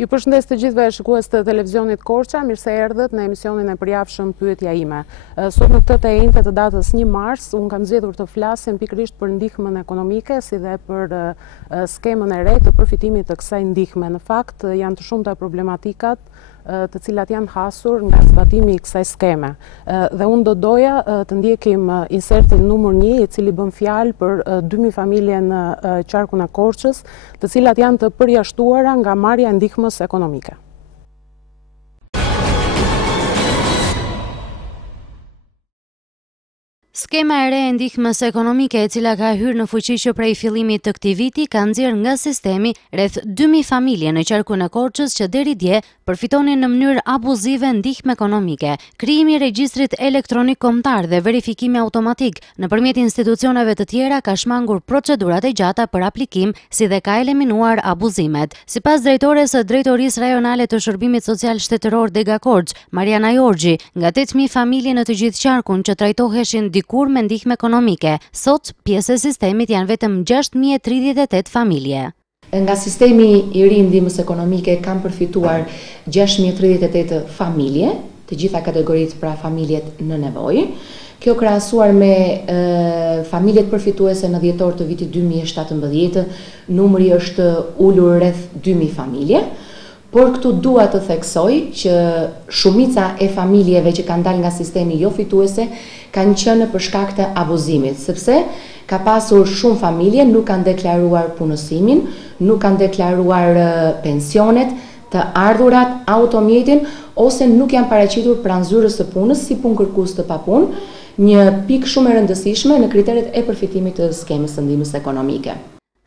Ju përshëndes të gjithëve shikues të televizionit Korça, mirë se erdhët në emisionin e përjavshëm Pyetja ime. Sot në këtë të enjte të datës 1 mars, unë kam zgjedhur të flasim pikërisht për ndihmën ekonomike, si dhe për skemën e re të përfitimit të kësaj ndihme. Në fakt, janë të shumta problematikat të cilat janë hasur nga zbatimi i kësaj skeme. Dhe unë do doja të ndjekim insertin numër 1, i cili bën fjalë për 2000 familje në qarkun e Korçës, të cilat janë të përjashtuara nga marrja e ndihmës ekonomike. Skema e re e ndihmës ekonomike, e cila ka hyrë në fuqi që prej fillimit të këtij viti, ka nxjerrë nga sistemi rreth 2000 familje në qarkun e Korçës që deri dje përfitonin në mënyrë abuzive ndihmë ekonomike. Krijimi i regjistrit elektronik kombëtar dhe verifikimi automatik nëpërmjet institucioneve të tjera ka shmangur procedurat e gjata për aplikim, si dhe ka eliminuar abuzimet. Sipas drejtores së Drejtorisë Rajonale të Shërbimit Social Shtetëror Dega Korç, Mariana Jorgji, nga 8000 familje në të gjithë qarkun që trajtoheshin dikur me ndihmë ekonomike, sot pjesë e sistemit janë vetëm 6038 familje. Nga sistemi i ri i ndihmës ekonomike kanë përfituar 6038 familje, të gjitha kategoritë, pra familjet në nevojë. Kjo krahasuar me familjet përfituese në dhjetor të vitit 2017, numri është ulur rreth 2000 familje. Por këtu dua të theksoj që shumica e familjeve që kanë dalë nga sistemi jo fituese kanë qenë për shkak të abuzimit, sepse ka pasur shumë familje nuk kanë deklaruar punësimin, nuk kanë deklaruar pensionet, të ardhurat, automjetin, ose nuk janë paraqitur pranë zyrës së punës si punëkërkues të papunë, një pikë shumë e rëndësishme në kriteret e përfitimit të skemës së ndihmës ekonomike.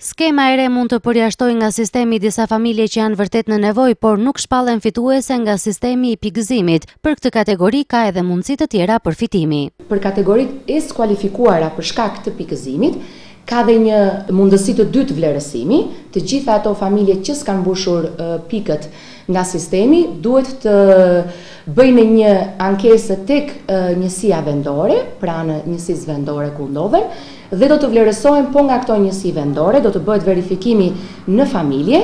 Skema e re mund të përjashtojë nga sistemi disa familje që janë vërtet në nevojë, por nuk shpallen fituese nga sistemi i pikëzimit. Për këtë kategori ka edhe mundësi të tjera përfitimi. Për kategoritë e skualifikuara për shkak të pikëzimit, ka dhe një mundësi të dytë vlerësimi. Të gjitha ato familje që s'kan mbushur pikët nga sistemi duhet të bëjnë një ankesë tek njësia vendore, pranë njësisë vendore ku ndodhen, dhe do të vlerësohen po nga këto njësi vendore, do të bëhet verifikimi në familje,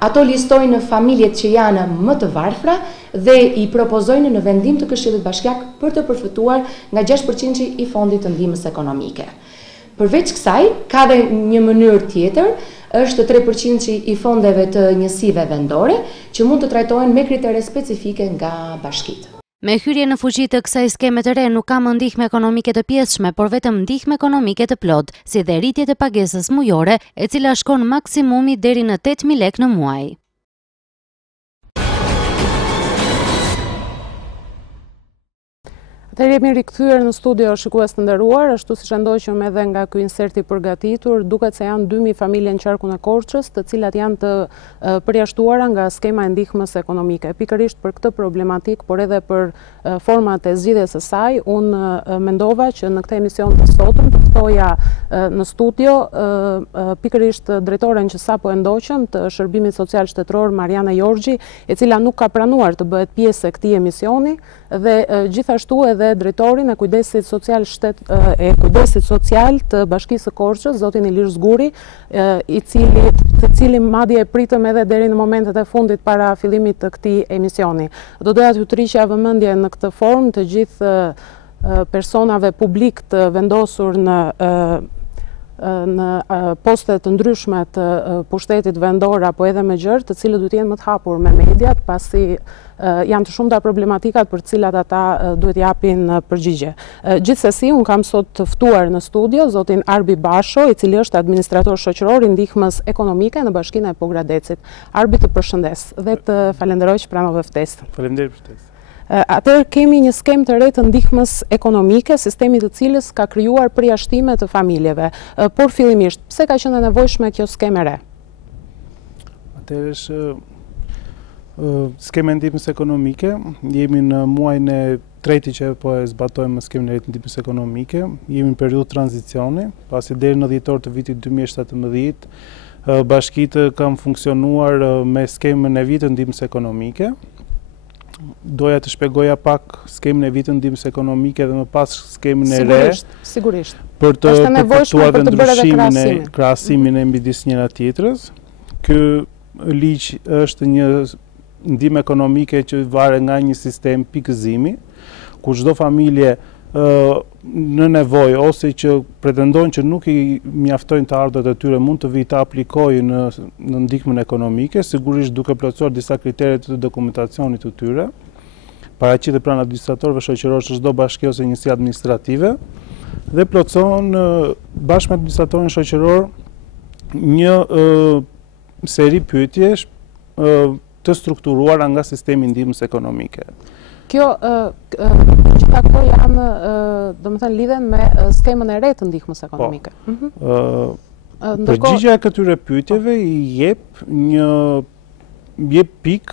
ato listojnë familjet që janë më të varfra dhe i propozojnë në vendim të Këshillit Bashkiak për të përfituar nga 6% i fondit të ndihmës ekonomike. Përveç kësaj, ka dhe një mënyrë tjetër, është 3% i fondeve të njësive vendore, që mund të trajtohen me kritere specifike nga bashkitë. Me hyrje në fuqi të kësaj skeme të re nuk ka më ndihmë ekonomike të pjesshme, por vetëm ndihmë ekonomike të plot, si dhe rritje të pagesës mujore, e cila shkon maksimumi deri në 8000 lekë në muaj. Atëherë jemi rikthyer në studio, shikues të nderuar, ashtu siç e ndoqëm edhe nga ky insert i përgatitur, duket se janë 2000 familje në qarkun e Korçës, të cilat janë të përjashtuara nga skema e ndihmës ekonomike. Pikërisht për këtë problematik, por edhe për format e zgjidhjes së saj, unë mendova që në këtë emision të sotëm të ftoja në studio pikërisht drejtoren që sapo e ndoqëm të Shërbimit Social Shtetëror Mariana Jorgji, e cila nuk ka pranuar të bëhet pjesë e këtij emisioni, dhe gjithashtu edhe drejtorin e kujdesit social të Bashkisë së Korçës, zotin Ilir Zguri, të cilin madje e pritëm edhe deri në momentet e fundit para fillimit të këtij emisioni. Do doja t'ju tërhiqja vëmendje në këtë formë të gjithë personave publik të vendosur në poste të ndryshme të pushtetit vendor apo edhe me gjërë, të cilët duhet jenë më të hapur me mediat, pasi janë të shumta problematikat për cilat ata duhet japin përgjigje. Gjithsesi, unë kam sot të ftuar në studio zotin Arbi Basho, i cili është administrator shoqëror i ndihmës ekonomike në Bashkinë e Pogradecit. Arbi, të përshëndes dhe të falenderoj që pranove ftesën. Faleminderit për ftesën. Atëherë kemi një skemë të re të ndihmës ekonomike, sistemi të cilës ka krijuar përjashtime të familjeve. Por fillimisht, pse ka qenë e nevojshme kjo skemë e re? Atëherë është skema e ndihmës ekonomike. Jemi në muajin e treti që po e zbatojmë skemën e ndihmës ekonomike. Jemi në periudhë tranzicioni, pasi deri në dhjetor të vitit 2017 bashkitë kanë funksionuar me skemën e vitit ndihmës ekonomike. Doja të shpjegoja pak skemën e vitit ndihmës ekonomike dhe më pas skemën e re. Sigurisht. Për të përfituar dhe ndryshimin e krahasimin e midis njëra tjetrës. Ky ligj është një ndihmë ekonomike që varet nga një sistem pikëzimi, ku çdo familje në nevojë ose që pretendojnë që nuk i mjaftojnë të ardhurat e tyre mund të vijë të aplikojnë në ndihmën ekonomike, sigurisht duke plotësuar disa kritere të dokumentacionit të tyre, paraqitet pranë administratorëve shoqëror së çdo bashkie ose njësie administrative dhe plotëson bashkë me administratorin shoqëror një seri pyetjesh të strukturuara nga sistemi i ndihmës ekonomike. Kjo, gjitha këto janë, domethënë lidhen me skemën e re të ndihmës ekonomike. Përgjigjja e këtyre pyetjeve i jep pikë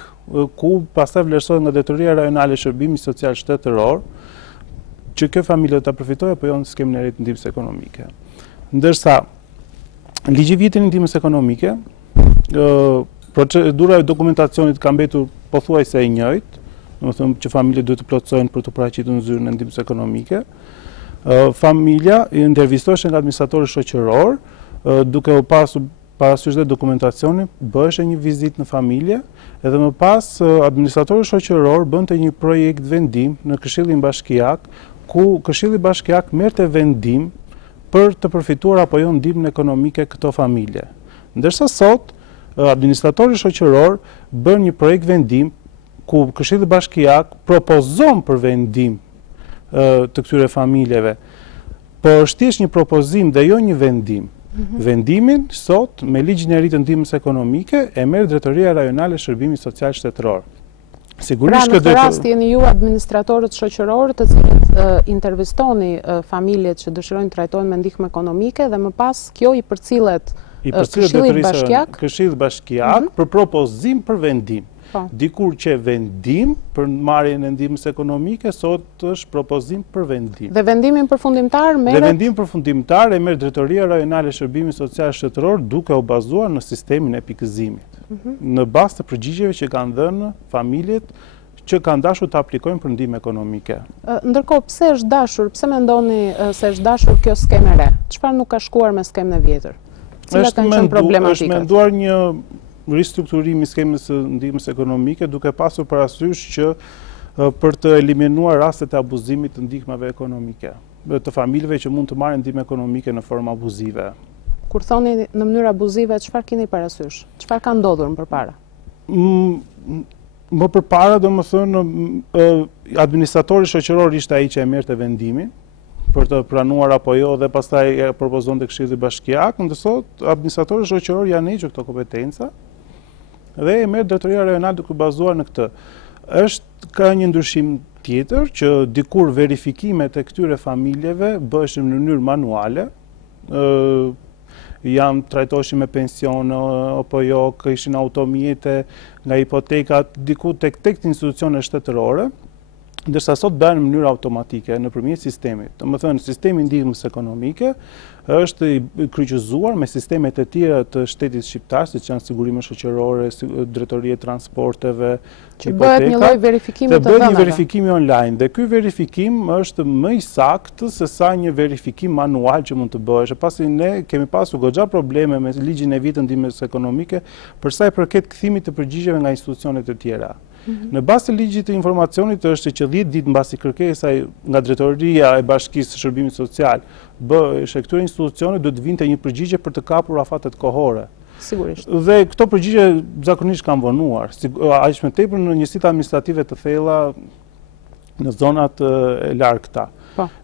ku pastaj vlerësohet nga Drejtoria Rajonale e Shërbimit Social Shtetëror që kjo familje do ta përfitojë apo jo në skemën e re të ndihmës ekonomike. Ndërsa ligji i vitit i ndihmës ekonomike, procedura e dokumentacionit ka mbetur pothuajse e njëjtë, domethënë që familjet duhet të plotësojnë për të paraqitur në zyrën e ndihmës ekonomike. Familja i intervistohej nga administratori shoqëror, duke u pasur parasysh dhe dokumentacionin, bëhej një vizitë në familje, edhe më pas administratori shoqëror bënte një projekt vendim në Këshillin Bashkiak, ku Këshilli Bashkiak merrte vendim për të përfituar apo jo ndihmën ekonomike këto familje. Ndërsa sot administratori shoqëror bën një projekt vendim ku Këshilli Bashkiak propozon për vendim të këtyre familjeve, por është thjesht një propozim dhe jo një vendim. Vendimin sot me ligjin e ri të ndihmës ekonomike e merr Drejtoria Rajonale e Shërbimit Social Shtetëror. Sigurisht pra në këtë rast jeni ju administratorët shoqëror të cilët intervistoni familjet që dëshirojnë të trajtohen me ndihmë ekonomike dhe më pas kjo i përcillet Këshillit Bashkiak për propozim për vendim. Dikur që vendim për marrjen e ndihmës ekonomike, sot është propozim për vendim. Dhe vendimin përfundimtar merret? Dhe vendimin përfundimtar e merr Drejtoria Rajonale e Shërbimit Social Shtetëror duke u bazuar në sistemin e pikëzimit, në bazë të përgjigjeve që kanë dhënë familjet që kanë dashur të aplikojnë për ndihmë ekonomike. Ndërkohë, pse është dashur? Pse mendoni se është dashur kjo skemë e re? Çfarë nuk ka shkuar me skemën e vjetër? Cilat kanë qenë problematikat? Është menduar një ristrukturimi i skemës së ndihmës ekonomike duke pasur parasysh që për të eliminuar rastet e abuzimit të ndihmave ekonomike, të familjeve që mund të marrin ndihmë ekonomike në formë abuzive. Kur thoni në mënyrë abuzive, çfarë keni parasysh? Çfarë ka ndodhur më parë? Më përpara, domethënë, administratori shoqëror ishte ai që e merrte vendimin për të pranuar apo jo dhe pastaj e propozonte Këshilli Bashkiak, ndërsa administratori shoqëror janë hequr këto kompetenca dhe e merr Drejtoria Rajonale duke bazuar në këtë. Ka një ndryshim tjetër që dikur verifikimet e këtyre familjeve bëheshin në mënyrë manuale, trajtoheshin me pensione apo jo, kishin automjete nga hipotekat, diku tek institucione shtetërore, ndërsa sot bëhen në mënyrë automatike nëpërmjet sistemit. Domethënë, sistemi i ndihmës ekonomike është i kryqëzuar me sistemet e tjera të shtetit shqiptar, siç janë sigurime shoqërore, drejtorie e transporteve, që bëhet një lloj verifikimi të dhënave. Bëhet një verifikimi online dhe ky verifikim është më i saktë se sa një verifikim manual që mund të bëhesh. Pasi ne kemi pasur goxha probleme me ligjin e vitit të ndihmës ekonomike për sa i përket kthimit të përgjigjeve nga institucionet e tjera. Në bazë të ligjit të informacionit është që 10 ditë mbasi kërkesaj nga Drejtoria e Bashkisë së Shërbimit Social bëhej këtyre institucioneve duhet të vinte një përgjigje për të kapur afatet kohore. Sigurisht. Dhe këto përgjigje zakonisht kanë vonuar, aq më tepër në njësitë administrative të thella në zonat e largëta.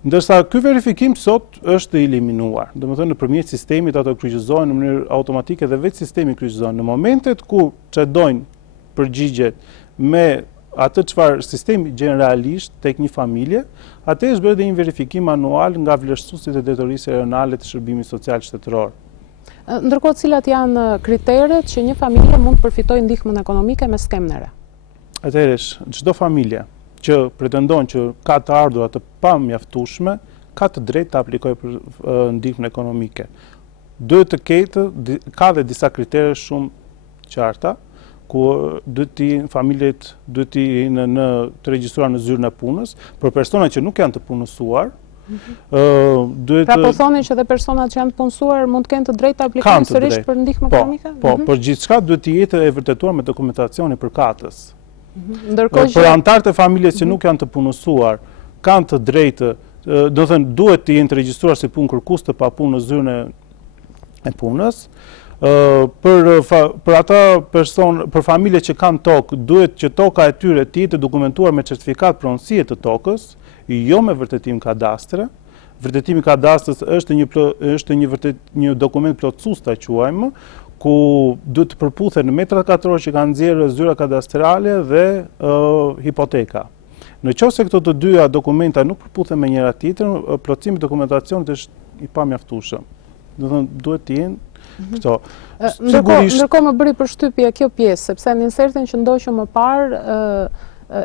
Ndërsa ky verifikim sot është eliminuar. Domethënë nëpërmjet sistemit ato kryqëzohen në mënyrë automatike dhe vetë sistemi kryqëzon. Në momentet ku çdojnë përgjigjet me atë çfarë sistemi gjen realisht tek një familje, atëherë bëhet një verifikim manual nga vlerësuesit e Drejtorisë Rajonale të Shërbimit Social Shtetëror. Ndërkohë, cilat janë kriteret që një familje mund të përfitojë ndihmën ekonomike me skemën e re? Atëherë, çdo familje që pretendon që ka të ardhurat të pamjaftueshme, ka të drejtë të aplikojë për ndihmën ekonomike. Duhet të ketë, ka dhe disa kritere shumë qarta, ku familjet duhet të regjistruar në zyrën e punës, për persona që nuk janë të punësuar, Pra po thoni që dhe personat që janë të punësuar mund të kenë të drejtë të aplikojnë sërish për ndihmë ekonomike? Po, për gjithçka duhet të jetë e vërtetuar me dokumentacioni përkatës. Për anëtarët e familjes që nuk janë të punësuar, kanë të drejtë, do të thënë duhet të jenë të regjistruar si punë kërkues të papunë në zyrën e punës. Për ata personë, për familje që kanë tokë, duhet që toka e tyre të jetë dokumentuar me certifikat pronësie të tokës, jo me vërtetim kadastre. Vërtetimi kadastrës është një dokument plotësues ta quajmë, ku duhet të përputhen metrat katror që kanë nxjerrë zyra kadastrale dhe hipoteka. Në qoftë se këto të dyja dokumenta nuk përputhen me njëra tjetrën, plotësimi i dokumentacionit është i pamjaftueshëm. Do të thonë duhet të jenë këto. Ndërkohë më bëri përshtypje kjo pjesë, sepse në insertin që ndoqëm më parë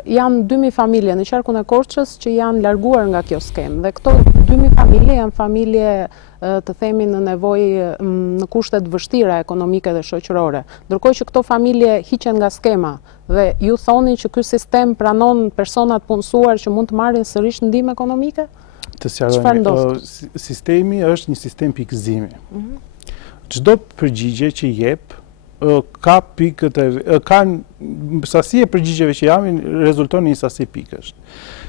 janë 2000 familje në qarkun e Korçës që janë larguar nga kjo skemë. Dhe këto 2000 familje janë familje të themi në nevojë në kushtet vështira ekonomike dhe shoqërore. Ndërkohë që këto familje hiqen nga skema dhe ju thoni që ky sistem pranon personat punësuar që mund të marrin sërish ndihmë ekonomike? Të sqaroj, sistemi është një sistem pikëzimi. Çdo përgjigje që jep ka pikët sasi e përgjigjeve që japin rezulton në një sasi pikësh.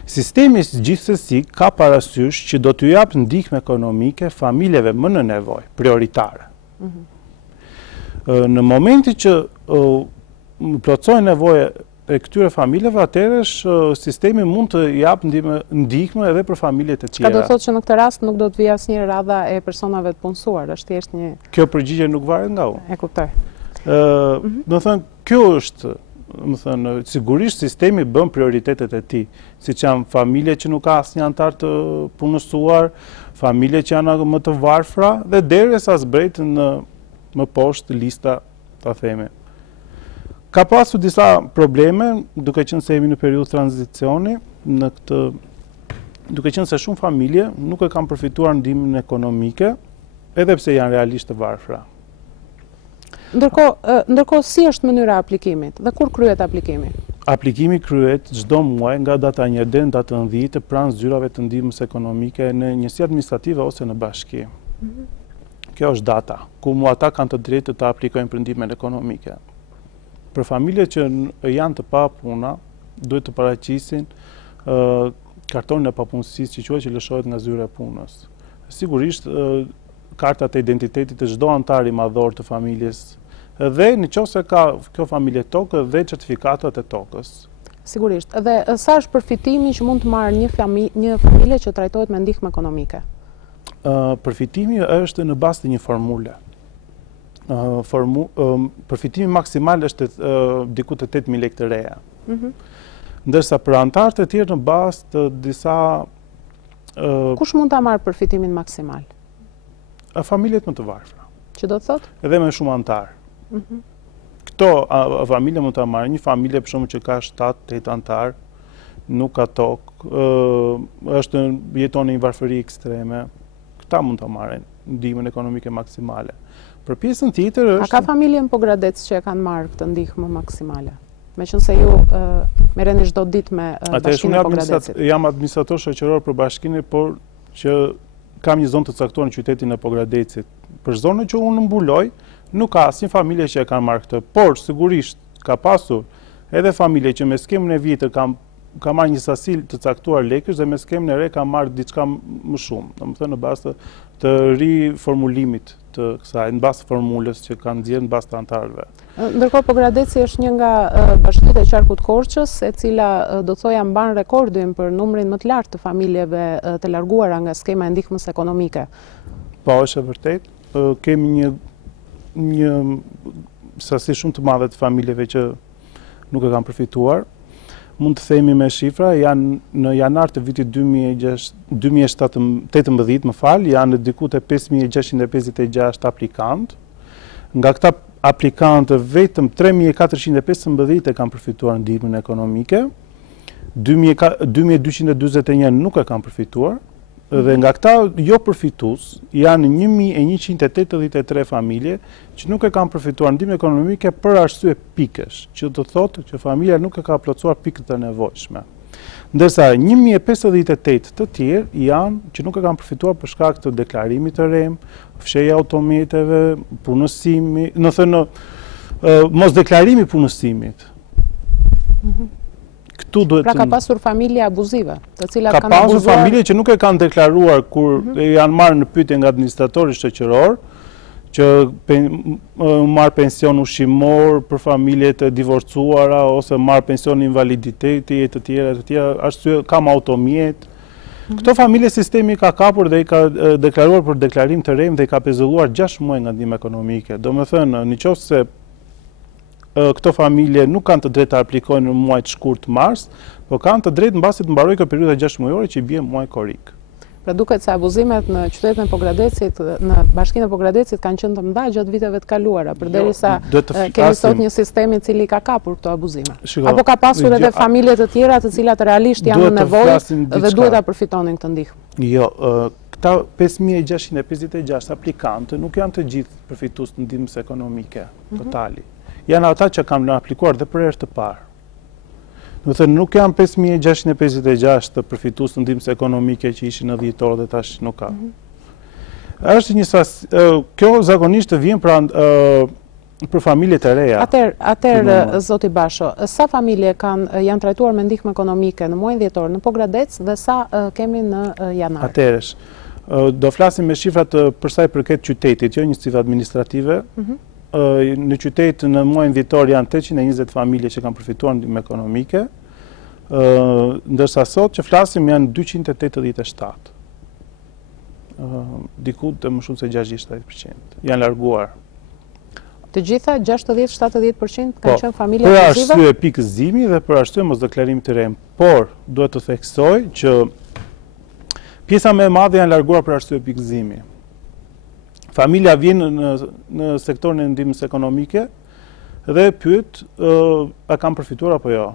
Sistemi gjithsesi ka parasysh që do t'ju jap ndihmë ekonomike familjeve më në nevojë, prioritare. Në momentin që plotësojnë nevoja e këtyre familjeve, atëherë sistemi mund të jap ndihmë edhe për familjet e tjera. Çka do thotë që në këtë rast nuk do të vijë asnjë radha e personave të punësuar, është thjesht një. Kjo përgjigje nuk varet nga unë. E kuptoj. Do thënë, kjo është, sigurisht sistemi bën prioritetet e tij, siç janë familje që nuk ka asnjë antar të punësuar, familje që janë më të varfra dhe derisa zbretën më poshtë lista, ta themi. Ka pasur disa probleme, duke qenë se jemi në periudhë tranzicioni, duke qenë se shumë familje nuk e kanë përfituar ndihmën ekonomike, edhe pse janë realisht të varfra. Ndërkohë si është mënyra e aplikimit dhe kur kryhet aplikimi? Aplikimi kryhet çdo muaj nga data 1 deri në datën 10 pranë zyrave të ndihmës ekonomike në njësi administrative ose në bashki. Kjo është data ku ata kanë të drejtë të aplikojnë për ndihmën ekonomike. Për familjet që janë të papuna, duhet të paraqisin kartonin e papunësisë që quhet që lëshohet nga zyra e punës. Sigurisht kartat e identitetit të çdo antari madhor të familjes dhe në qoftë se ka kjo familje tokë dhe certifikatat e tokës. Sigurisht. Dhe sa është përfitimi që mund të marrë një familje që trajtohet me ndihmë ekonomike? Përfitimi është në bazë të një formule. Përfitimi maksimal është diku të 8.000 lekë të reja. Ndërsa për antarët e tjerë në bazë të disa... Kush mund ta marrë përfitimin maksimal? Familjet më të varfra. Që do të thotë? Edhe me shumë antarë. Këto familje mund ta marrë, një familje për shembull që ka 7-8 antarë, nuk ka tokë, jeton në një varfëri ekstreme, këta mund ta marrin ndihmën ekonomike maksimale. Për pjesën tjetër është... A ka familje në Pogradec që e kanë marrë këtë ndihmë maksimale? Meqense ju merreni çdo ditë me Bashkinë e Pogradecit. Jam administrator shoqëror për bashkinë, por që kam një zonë të caktuar në qytetin e Pogradecit. Për zonën që unë mbuloj, nuk ka asnjë familje që e kanë marrë këtë, por sigurisht ka pasur edhe familje që me skemën e vjetër ka marrë një sasi të caktuar lekësh dhe me skemën e re ka marrë diçka më shumë, domethënë në bazë të riformulimit të kësaj, në bazë formulës që kanë nxjerrë në bazë të antarëve. Ndërkohë Pogradeci është një nga bashkitë e qarkut Korçës, e cila do thoja mban rekordin për numrin më të lartë të familjeve të larguara nga skema e ndihmës ekonomike. Po, është e vërtetë. Kemi një sasi shumë të madhe të familjeve që nuk e kanë përfituar. Mund të themi me shifra, janë në janar të vitit 2018, janë diku të 5.656 aplikantë. Nga këta aplikantë, vetëm 3.415 e kanë përfituar ndihmën ekonomike, 2.241 nuk e kanë përfituar, dhe nga këta jo përfitues janë 1.183 familje që nuk e kanë përfituar ndihmën ekonomike për arsye pikësh, që do thotë që familja nuk e ka plotësuar pikët e nevojshme. Ndërsa 1058 të tjerë janë që nuk e kanë përfituar për shkak të deklarimit të rem, fshehja automateve, punësimi, në thënë mos deklarimi punësimit. Pra ka pasur familje abuzive, të cilat kanë abuzuar. Ka pasur familje që nuk e kanë deklaruar kur janë marrë në pyetje nga administratori shoqëror, që marrë pension ushqimor për familjet e divorcuara ose marrë pension invaliditeti e të tjera, arsye kam automjet. Këto familje sistemi ka kapur dhe i ka deklaruar për deklarim të rem dhe i ka pezulluar 6 muaj nga ndihma ekonomike. Do me thënë, në qoftë se këto familje nuk kanë të drejtë të aplikojnë në muaj të shkurt mars, por kanë të drejtë mbasi të mbarojë kjo periudhë 6 muajore që i bie muaj korrik. Pra duket se abuzimet në qytetin e Pogradecit, në bashkinë e Pogradecit kanë qenë të mëdha gjatë viteve të kaluara, përderisa kemi sot një sistem i cili ka kapur këto abuzime. Apo ka pasur edhe familje të tjera të cilat realisht janë në nevojë dhe duhet ta përfitonin këtë ndihmë. Jo, këta 5656 aplikantë nuk janë të gjithë përfitues të ndihmës ekonomike totali. Janë ata që kanë aplikuar dhe për herë të parë. Do thënë nuk janë 5656 të përfitues të ndihmës ekonomike që ishin në dhjetor dhe tash nuk ka. Është një kjo zakonisht vjen për familjet e reja. Atëherë zoti Basho, sa familje janë trajtuar me ndihmë ekonomike në muajin dhjetor në Pogradec dhe sa kemi në janar? Atëherë, do flasim me shifrat për sa i përket qytetit, jo njësive administrative. Në qytet në muajin dhjetor janë 820 familje që kanë përfituar ndihmë ekonomike, ndërsa sot që flasim janë 287. Diku të më shumë se 60-70% janë larguar. Të gjitha 60-70% kanë qenë familje abuzive? Për arsye pikëzimi dhe për arsye mosdeklarimit të rem, por duhet të theksoj që pjesa më e madhe janë larguar për arsye pikëzimi. Familja vjen në sektorin e ndihmës ekonomike dhe pyet a kanë përfituar apo jo.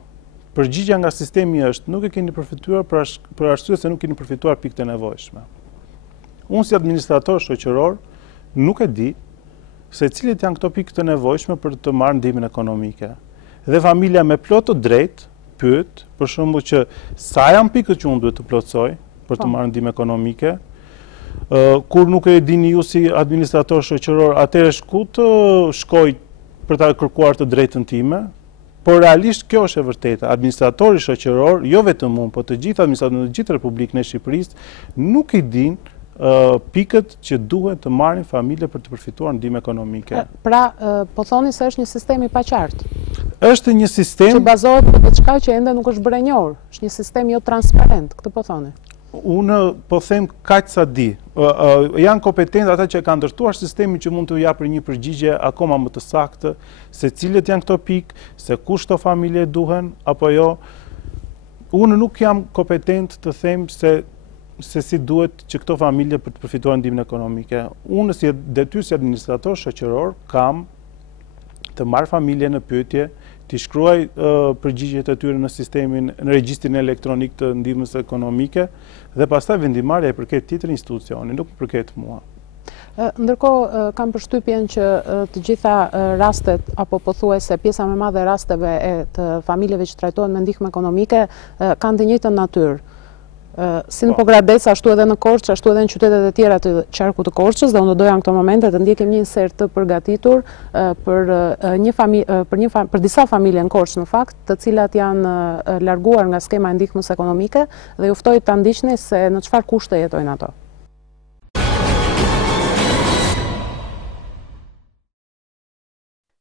Përgjigjja nga sistemi është nuk e keni përfituar për arsye se nuk keni përfituar pikët e nevojshme. Unë si administrator shoqëror nuk e di se cilat janë këto pikët e nevojshme për të marrë ndihmën ekonomike. Dhe familja me plot të drejtë pyet, për shembull që sa janë pikët që unë duhet të plotësoj për të marrë ndihmë ekonomike. Kur nuk e dini ju si administrator shoqëror, atëherë shku të shkoj për ta kërkuar të drejtën time, por realisht kjo është e vërteta. Administratori shoqëror, jo vetëm unë, por të gjithë administratorët në gjithë Republikën e Shqipërisë nuk i dinë pikët që duhet të marrin familje për të përfituar ndihmë ekonomike. Pra, po thoni se është një sistem i paqartë. Është një sistem që bazohet në diçka që ende nuk është bërë e njohur. Është një sistem jo transparent, këtë po thoni. Unë po them kaq sa di. Janë kompetentë ata që kanë ndërtuar sistemin që mund të japë një përgjigje akoma më të saktë se cilët janë këto pikë, se kush këto familje duhen apo jo. Unë nuk jam kompetent të them se si duhet që këto familje për të përfituar ndihmën ekonomike. Unë si detyrë si administrator shoqëror kam të marr familje në pyetje, t'i shkruaj përgjigjet e tyre në sistemin, në regjistrin elektronik të ndihmës ekonomike dhe pastaj vendimarrja i përket tjetër institucioni, nuk përket mua. Ndërkohë kam përshtypjen që të gjitha rastet, apo pothuajse pjesa më e madhe e rasteve të familjeve që trajtohen me ndihmë ekonomike kanë të njëjtën natyrë. Si në Pogradec, ashtu edhe në Korçë, ashtu edhe në qytetet e tjera të qarkut të Korçës, dhe unë doja në këto momente të ndjekim një insert të përgatitur për disa familje në Korçë, në fakt, të cilat janë larguar nga skema e ndihmës ekonomike dhe ju ftoj ta ndiqni se në çfarë kushte jetojnë ato.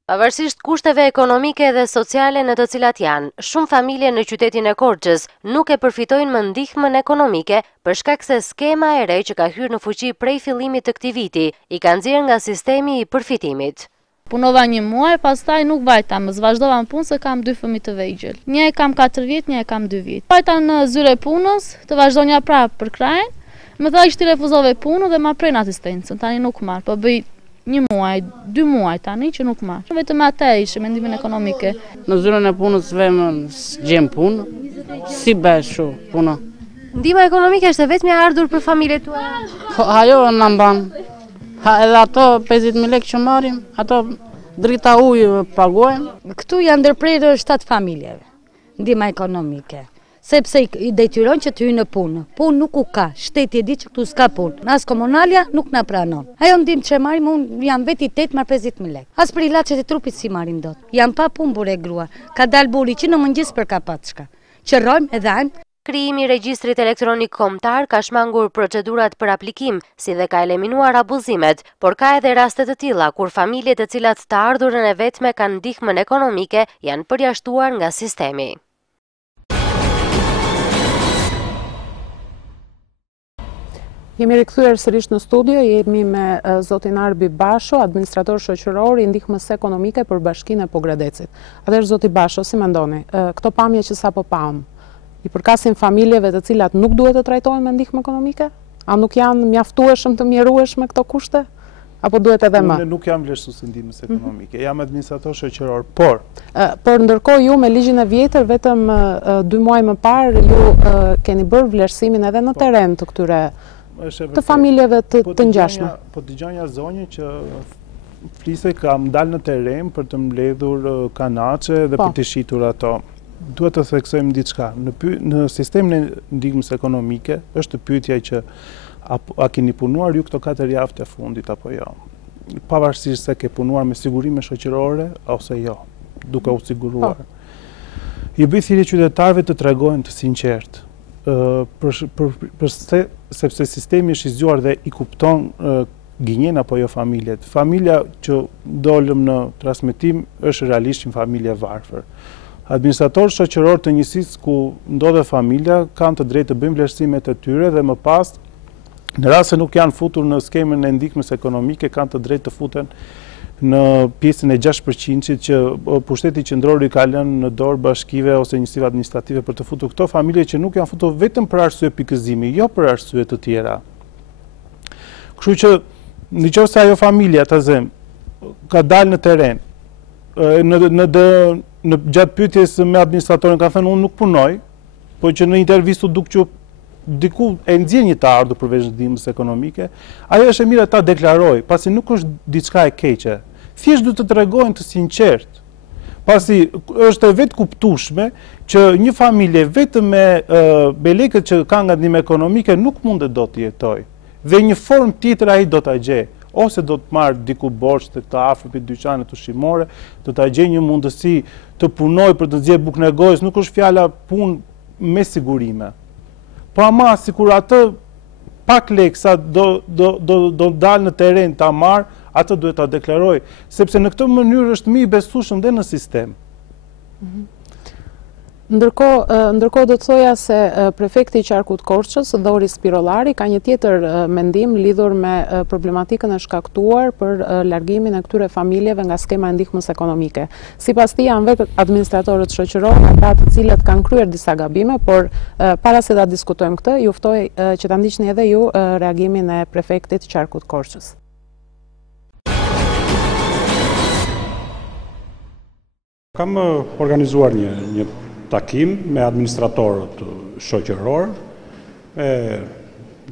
Pavarësisht kushteve ekonomike dhe sociale në të cilat janë, shumë familje në qytetin e Korçës nuk e përfitojnë më ndihmën ekonomike për shkak se skema e re që ka hyrë në fuqi prej fillimit të këtij viti i ka nxjerrë nga sistemi i përfitimit. Punova 1 muaj, pastaj nuk vajta, më vazhdova në punë se kam 2 fëmijë të vegjël. Një e kam 4 vjet, një e kam 2 vjet. Vajta në zyre punës, të vazhdonja prapë për krajin, më tha që ti refuzove punën dhe ma pren asistencën, tani nuk marr, po bëj 1 muaj, 2 muaj tani që nuk marr. Vetëm atë ishte me ndihmën ekonomike. Në zyrën e punës vëmë gjem punë, si Basho punë. Ndihma ekonomike është vetëm e ardhur për familjet tuaja? Po ajo na mban. Edhe ato 50.000 lekë që marrim, ato drita ujë paguajmë. Këtu janë ndërprerë 7 familjeve, ndihma ekonomike. sepse i detyron që të hyjnë në punë. Punë nuk u ka, shteti e di që këtu s'ka punë. As komunalja nuk na pranon. Ajo ndihmë që marrim, unë jam veti 8-50.000 lekë. As për ilaçet e trupit si marrim dot. Jam pa punë burë grua. Ka dal buri që në mëngjes për kapaçka. Qërrojmë edhe ajmë. Krijimi i regjistrit elektronik kombëtar ka shmangur procedurat për aplikim, si dhe ka eliminuar abuzimet, por ka edhe raste të tilla kur familjet të cilat të ardhurën e vetme kanë ndihmën ekonomike janë përjashtuar nga sistemi. Jemi rikthyer sërish në studio, jemi me zotin Arbi Basho, administrator shoqëror i ndihmës ekonomike për Bashkinë e Pogradecit. Atëherë zoti Basho, si mendoni, këto pamje që sapo pam, i përkasin familjeve të cilat nuk duhet të trajtohen me ndihmë ekonomike? A nuk janë mjaftueshëm të mjerueshme këto kushte? Apo duhet edhe më? Unë nuk jam vlerësues i ndihmës ekonomike, jam administrator shoqëror, por ndërkohë ju me ligjin e vjetër vetëm 2 muaj më parë ju keni bërë vlerësimin edhe në terren të këtyre të familjeve të ngjashme. Po dëgjoj zonjën që flise kam dalë në terren për të mbledhur kanaçe dhe për të shitur ato. Duhet të theksojmë diçka. Në sistemin e ndihmës ekonomike është pyetja që a keni punuar ju këto 4 javë të fundit apo jo. Pavarësisht se ke punuar me sigurime shoqërore ose jo, duke u siguruar. I bëj thirrje qytetarëve të tregojnë të sinqertë. Sepse sistemi është i zgjuar dhe i kupton gënjen apo jo familjet. Familja që dolëm në transmetim është realisht një familje varfër. Administratorë shoqëror të njësisë ku ndodhe familja kanë të drejtë të bëjnë vlerësimet e tyre dhe më pas, në rast se nuk janë futur në skemën e ndihmës ekonomike, kanë të drejtë të futen në pjesën e 6% që pushteti qendror i ka lënë në dorë bashkive ose njësive administrative për të futur këto familje që nuk janë futur vetëm për arsye pikëzimi, jo për arsye të tjera. Kështu që nëse ajo familja ta zëm ka dalë në terren, në gjatë pyetjes me administratorin ka thënë unë nuk punoj, po që në intervistë duk që diku e nxjerr një të ardhur përveç ndihmës ekonomike, ajo është e mirë ta deklaroj, pasi nuk është diçka e keqe. Thjesht duhet të tregojnë të sinqert. Pasi është e vetë kuptueshme që një familje vetëm me lekët që ka nga ndihma ekonomike nuk mundet do të jetojë. Dhe një formë tjetër ai do ta gjejë. Ose do të marrë diku borxh të këta afër dyqanet ushqimore, do ta gjejë një mundësi të punoj për të nxjerrë bukë negojës, nuk është fjala punë me sigurime. Po ama sikur atë pak lekë sa do dalë në terren ta marr, atë duhet ta deklaroj, sepse në këtë mënyrë është më i besueshëm dhe në sistem. Ndërkohë do të thoja se prefekti i Qarkut Korçës, Dhori Spirollari, ka një tjetër mendim lidhur me problematikën e shkaktuar për largimin e këtyre familjeve nga skema e ndihmës ekonomike. Sipas tij janë vetë administratorët shoqëror ata të cilët kanë kryer disa gabime, por para se ta diskutojmë këtë, ju ftoj që ta ndiqni edhe ju reagimin e prefektit të Qarkut Korçës. Kam organizuar një takim me administratorët shoqëror, me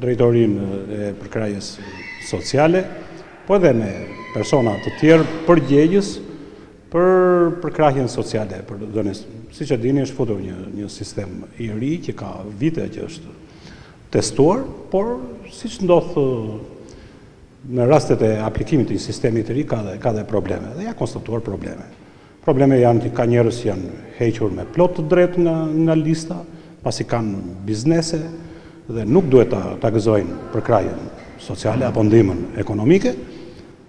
drejtorinë e përkrajjes sociale, po edhe me persona të tjerë përgjegjës për përkrahjen sociale. Siç e dini, është futur një sistem i ri që ka vite që është testuar, por siç ndodh në rastet e aplikimit të sistemit të ri ka dhe probleme, dhe ja konstatuar probleme. Probleme janë ka njerëz që janë hequr me plot të drejtë nga lista, pasi kanë biznese dhe nuk duhet ta gëzojnë përkrahjen sociale apo ndihmën ekonomike,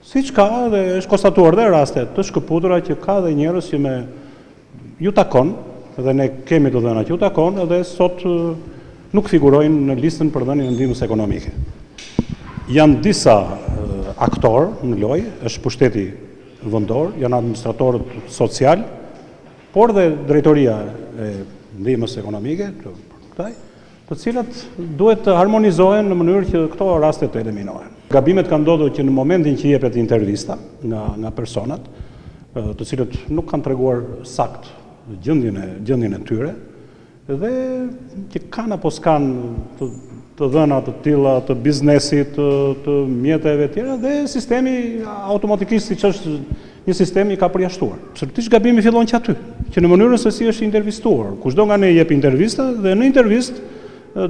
siç ka dhe është konstatuar dhe raste të shkëputura që ka dhe njerëz që ju takon, dhe ne kemi të dhënat që ju takon, edhe sot nuk figurojnë në listën për dhënien e ndihmës ekonomike. Janë disa aktorë në lojë, është pushteti vendor, janë administratorët social, por dhe drejtoria e ndihmës ekonomike, të cilat duhet të harmonizohen në mënyrë që këto raste të eliminohen. Gabimet kanë ndodhur që në momentin që jepet intervista nga personat, të cilët nuk kanë treguar sakt gjendjen e tyre, dhe që kanë apo s'kan të dhëna të tilla të biznesit, të mjeteve tjera, dhe sistemi automatikisht, siç është një sistemi, ka përjashtuar. Absolutisht gabimi fillon që aty. që në mënyrën se si është intervistuar. Kushdo nga ne jep intervista dhe në intervistë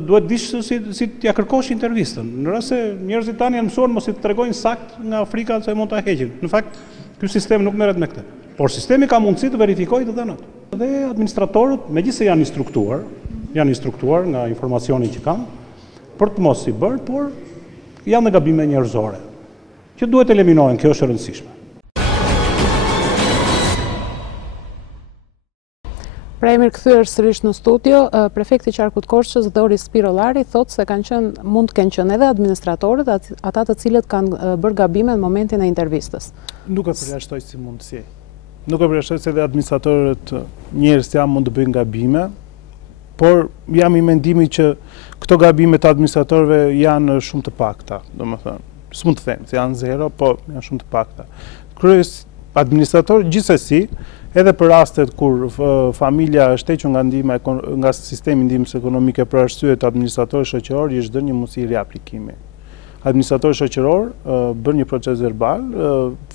duhet dishë si t'ja kërkosh intervistën. Në rast se njerëzit tani janë mësuar mos i tregojnë sakt nga Afrika se mund ta heqin. Në fakt, ky sistem nuk merret me këtë. Por sistemi ka mundësi të verifikojë të dhënat. Dhe administratorët, megjithëse janë instruktuar nga informacioni që kanë, për të mos i bërë, por janë dhe gabime njerëzore, që duhet eliminohen, kjo është e rëndësishme. Pra jemi rikthyer sërish në studio, prefekti i Qarkut Korçës Dori Spirolari thotë se mund të kenë qenë edhe administratorët, ata të cilët kanë bërë gabime në momentin e intervistës. Nuk e përjashtoj si mundësi. Nuk e përjashtoj se edhe administratorët njerëz jam mund të bëjnë gabime, por jam i mendimit që këto gabime të administratorëve janë shumë të pakta, domethënë. S'mund të them se janë zero, po janë shumë të pakta. Kryes administratorë gjithsesi, edhe për rastet kur familja është hequr nga ndihma nga sistemi i ndihmës ekonomike për arsye të administratorit shoqëror, i është dhënë një mundësi riaplikimi. Administratori shoqëror bën një proces verbal,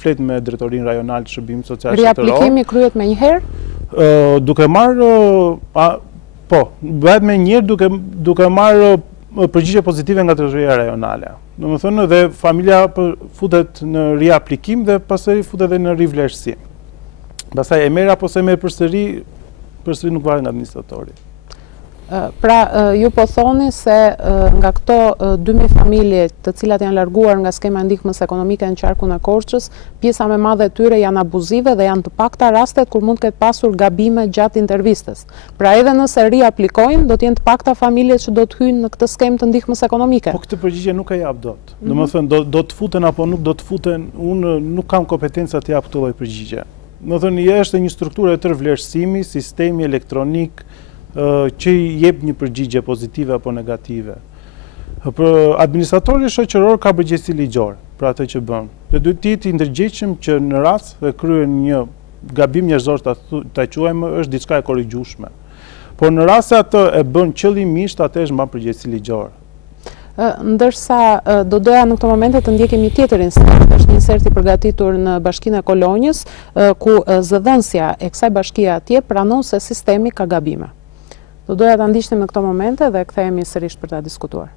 flet me drejtorinë rajonale të shërbimit social shoqëror. Riaplikimi kryhet më njëherë? Duke marrë bëhet më njëherë duke marrë përgjigje pozitive nga drejtoria rajonale. Domethënë dhe familja futet në riaplikim dhe pastaj futet edhe në rivlerësim. Pastaj e merr apo se merr përsëri nuk varet nga administratori. Pra, ju po thoni se nga këto 2000 familje të cilat janë larguar nga skema ndihmës ekonomike në Qarkun e Korçës, pjesa më e madhe e tyre janë abuzive dhe janë të pakta rastet kur mund të ketë pasur gabime gjatë intervistës. Pra edhe nëse riaplikojnë, do të jenë të pakta familjet që do të hyjnë në këtë skemë të ndihmës ekonomike. Po këtë përgjigje nuk e jap dot. Domethënë do të futen apo nuk do të futen, unë nuk kam kompetenca të jap këtë lloj përgjigje. Domethënë është një strukturë e tërë vlerësimi, sistemi elektronik që i jep një përgjigje pozitive apo negative. Administratori shoqëror ka përgjegjësi ligjore për atë që bën. Dhe duhet të jetë i ndërgjegjshëm që në rast se kryen një gabim njerëzor ta quajmë është diçka e korrigjueshme. Por në rast se atë e bën qëllimisht, atë është mban përgjegjësi ligjore. Ndërsa do doja në këto momente të ndjekim një tjetër insert, është një insert i përgatitur në Bashkinë e Kolonjës, ku zëdhënësja e kësaj bashkie atje pranon se sistemi ka gabime. Do doja ta ndiqnim në këto momente dhe kthehemi sërish për ta diskutuar.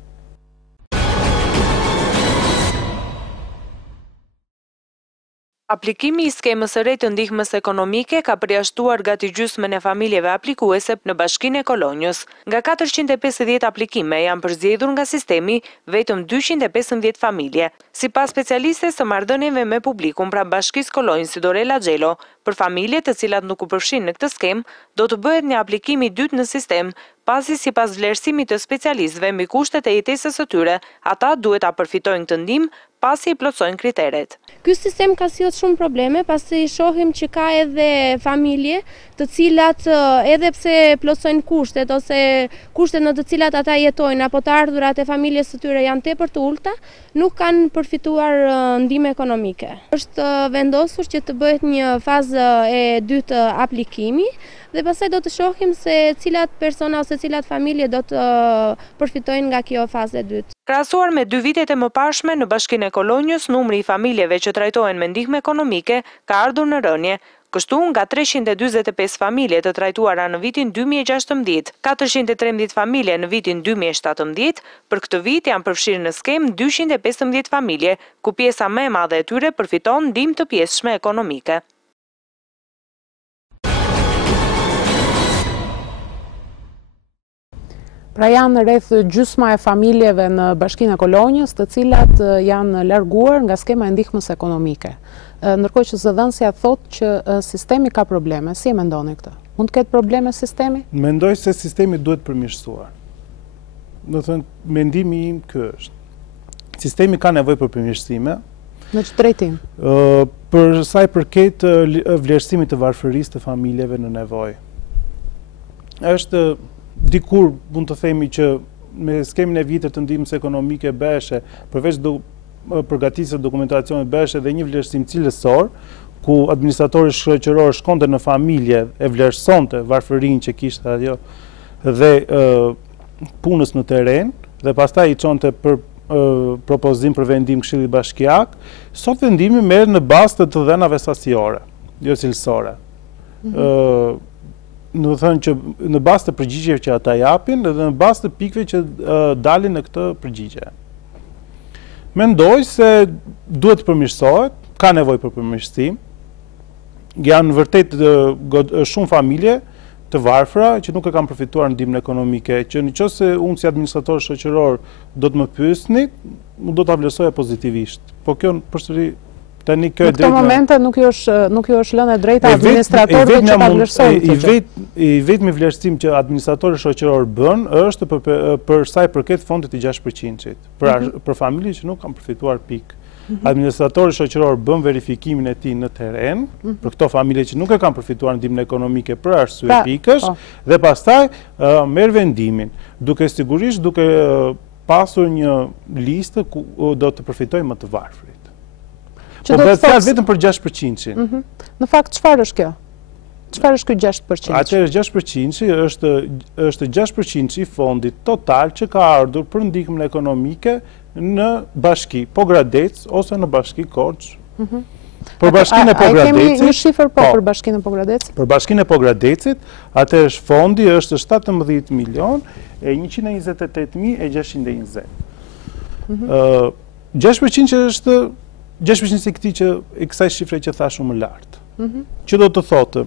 Aplikimi i skemës së re të ndihmës ekonomike ka përjashtuar gati gjysmën e familjeve aplikuese në Bashkinë e Kolonjës. Nga 450 aplikime janë përzgjedhur nga sistemi vetëm 215 familje. Sipas specialistes së marrëdhënieve me publikun pra Bashkisë Kolonjës Sidorela Xhelo, për familjet të cilat nuk u përfshin në këtë skemë, do të bëhet një aplikim i dytë në sistem, pasi sipas vlerësimit të specialistëve mbi kushtet e jetesës së tyre, ata duhet ta përfitojnë këtë ndihmë pasi i plotësojnë kriteret. Ky sistem ka sjellë shumë probleme, pasi shohim që ka edhe familje të cilat edhe pse plotësojnë kushtet ose kushtet në të cilat ata jetojnë apo të ardhurat e familjes së tyre janë tepër të ulta, nuk kanë përfituar ndihmë ekonomike. Është vendosur që të bëhet një fazë e dytë aplikimi dhe pastaj do të shohim se cilat persona ose cilat familje do të përfitojnë nga kjo fazë e dytë. Krahasuar me 2 vitet e mëparshme në Bashkinë e Kolonjës, numri i familjeve që trajtohen me ndihmë ekonomike ka ardhur në rënje. Kështu nga 345 familje të trajtuara në vitin 2016, 413 familje në vitin 2017, për këtë vit janë përfshirë në skemë 215 familje, ku pjesa më e madhe e tyre përfiton ndihmë të pjesshme ekonomike. Pra janë rreth gjysma e familjeve në Bashkinë e Kolonjës, të cilat janë larguar nga skema e ndihmës ekonomike. Ndërkohë që zëdhënësja thotë që sistemi ka probleme. Si e mendoni këtë? Mund të ketë probleme sistemi? Mendoj se sistemi duhet përmirësuar. Do të thënë, mendimi im ky është. Sistemi ka nevojë për përmirësime. Në çfarë drejtim? Për sa i përket vlerësimit të varfërisë të familjeve në nevojë. Është dikur mund të themi që me skemën e vitit të ndihmës ekonomike beshe, përveç përgatitjes së dokumentacionit beshe dhe një vlerësim cilësor, ku administratori shoqëror shkonte në familje e vlerësonte varfërinë që kishte ajo dhe punës në terren dhe pastaj i çonte për propozim për vendim Këshillit Bashkiak. Sot vendimi merret në bazë të dhënave sasiore, jo cilësore. në thënë që në bazë të përgjigjeve që ata japin dhe në bazë të pikëve që dalin në këtë përgjigje. Mendoj se duhet të përmirësohet, ka nevojë për përmirësim. Janë vërtet shumë familje të varfra që nuk e kanë përfituar ndihmën ekonomike, që nëse unë si administrator shoqëror do të më pyesni, do ta vlerësoja pozitivisht. Po kjo përsëri tani kjo në këto momente nuk ju është lënë e drejta administratorëve që ta vlerësojnë. I vetmi vlerësim që administratori shoqëror bën është për sa i përket fondit të 6%-it, për familje që nuk kanë përfituar pikë. Administratori shoqëror bën verifikimin e tij në terren për këto familje që nuk e kanë përfituar ndihmën ekonomike për arsye pikësh dhe pastaj merr vendimin, duke pasur një listë ku do të përfitojë më të varfrit. Po bëhet fjalë vetëm për 6%. Në fakt çfarë është kjo? Çfarë është ky 6%? Atëherë 6% është 6% i fondit total që ka ardhur për ndihmën ekonomike në bashki Pogradec ose në bashki Korçë. Për bashkinë e Pogradecit. A kemi një shifër për bashkinë e Pogradecit? Për bashkinë e Pogradecit, atëherë fondi është 17 milion e 128.620. 6% është 6% i kësaj shifre që thash më lartë. Që do të thotë,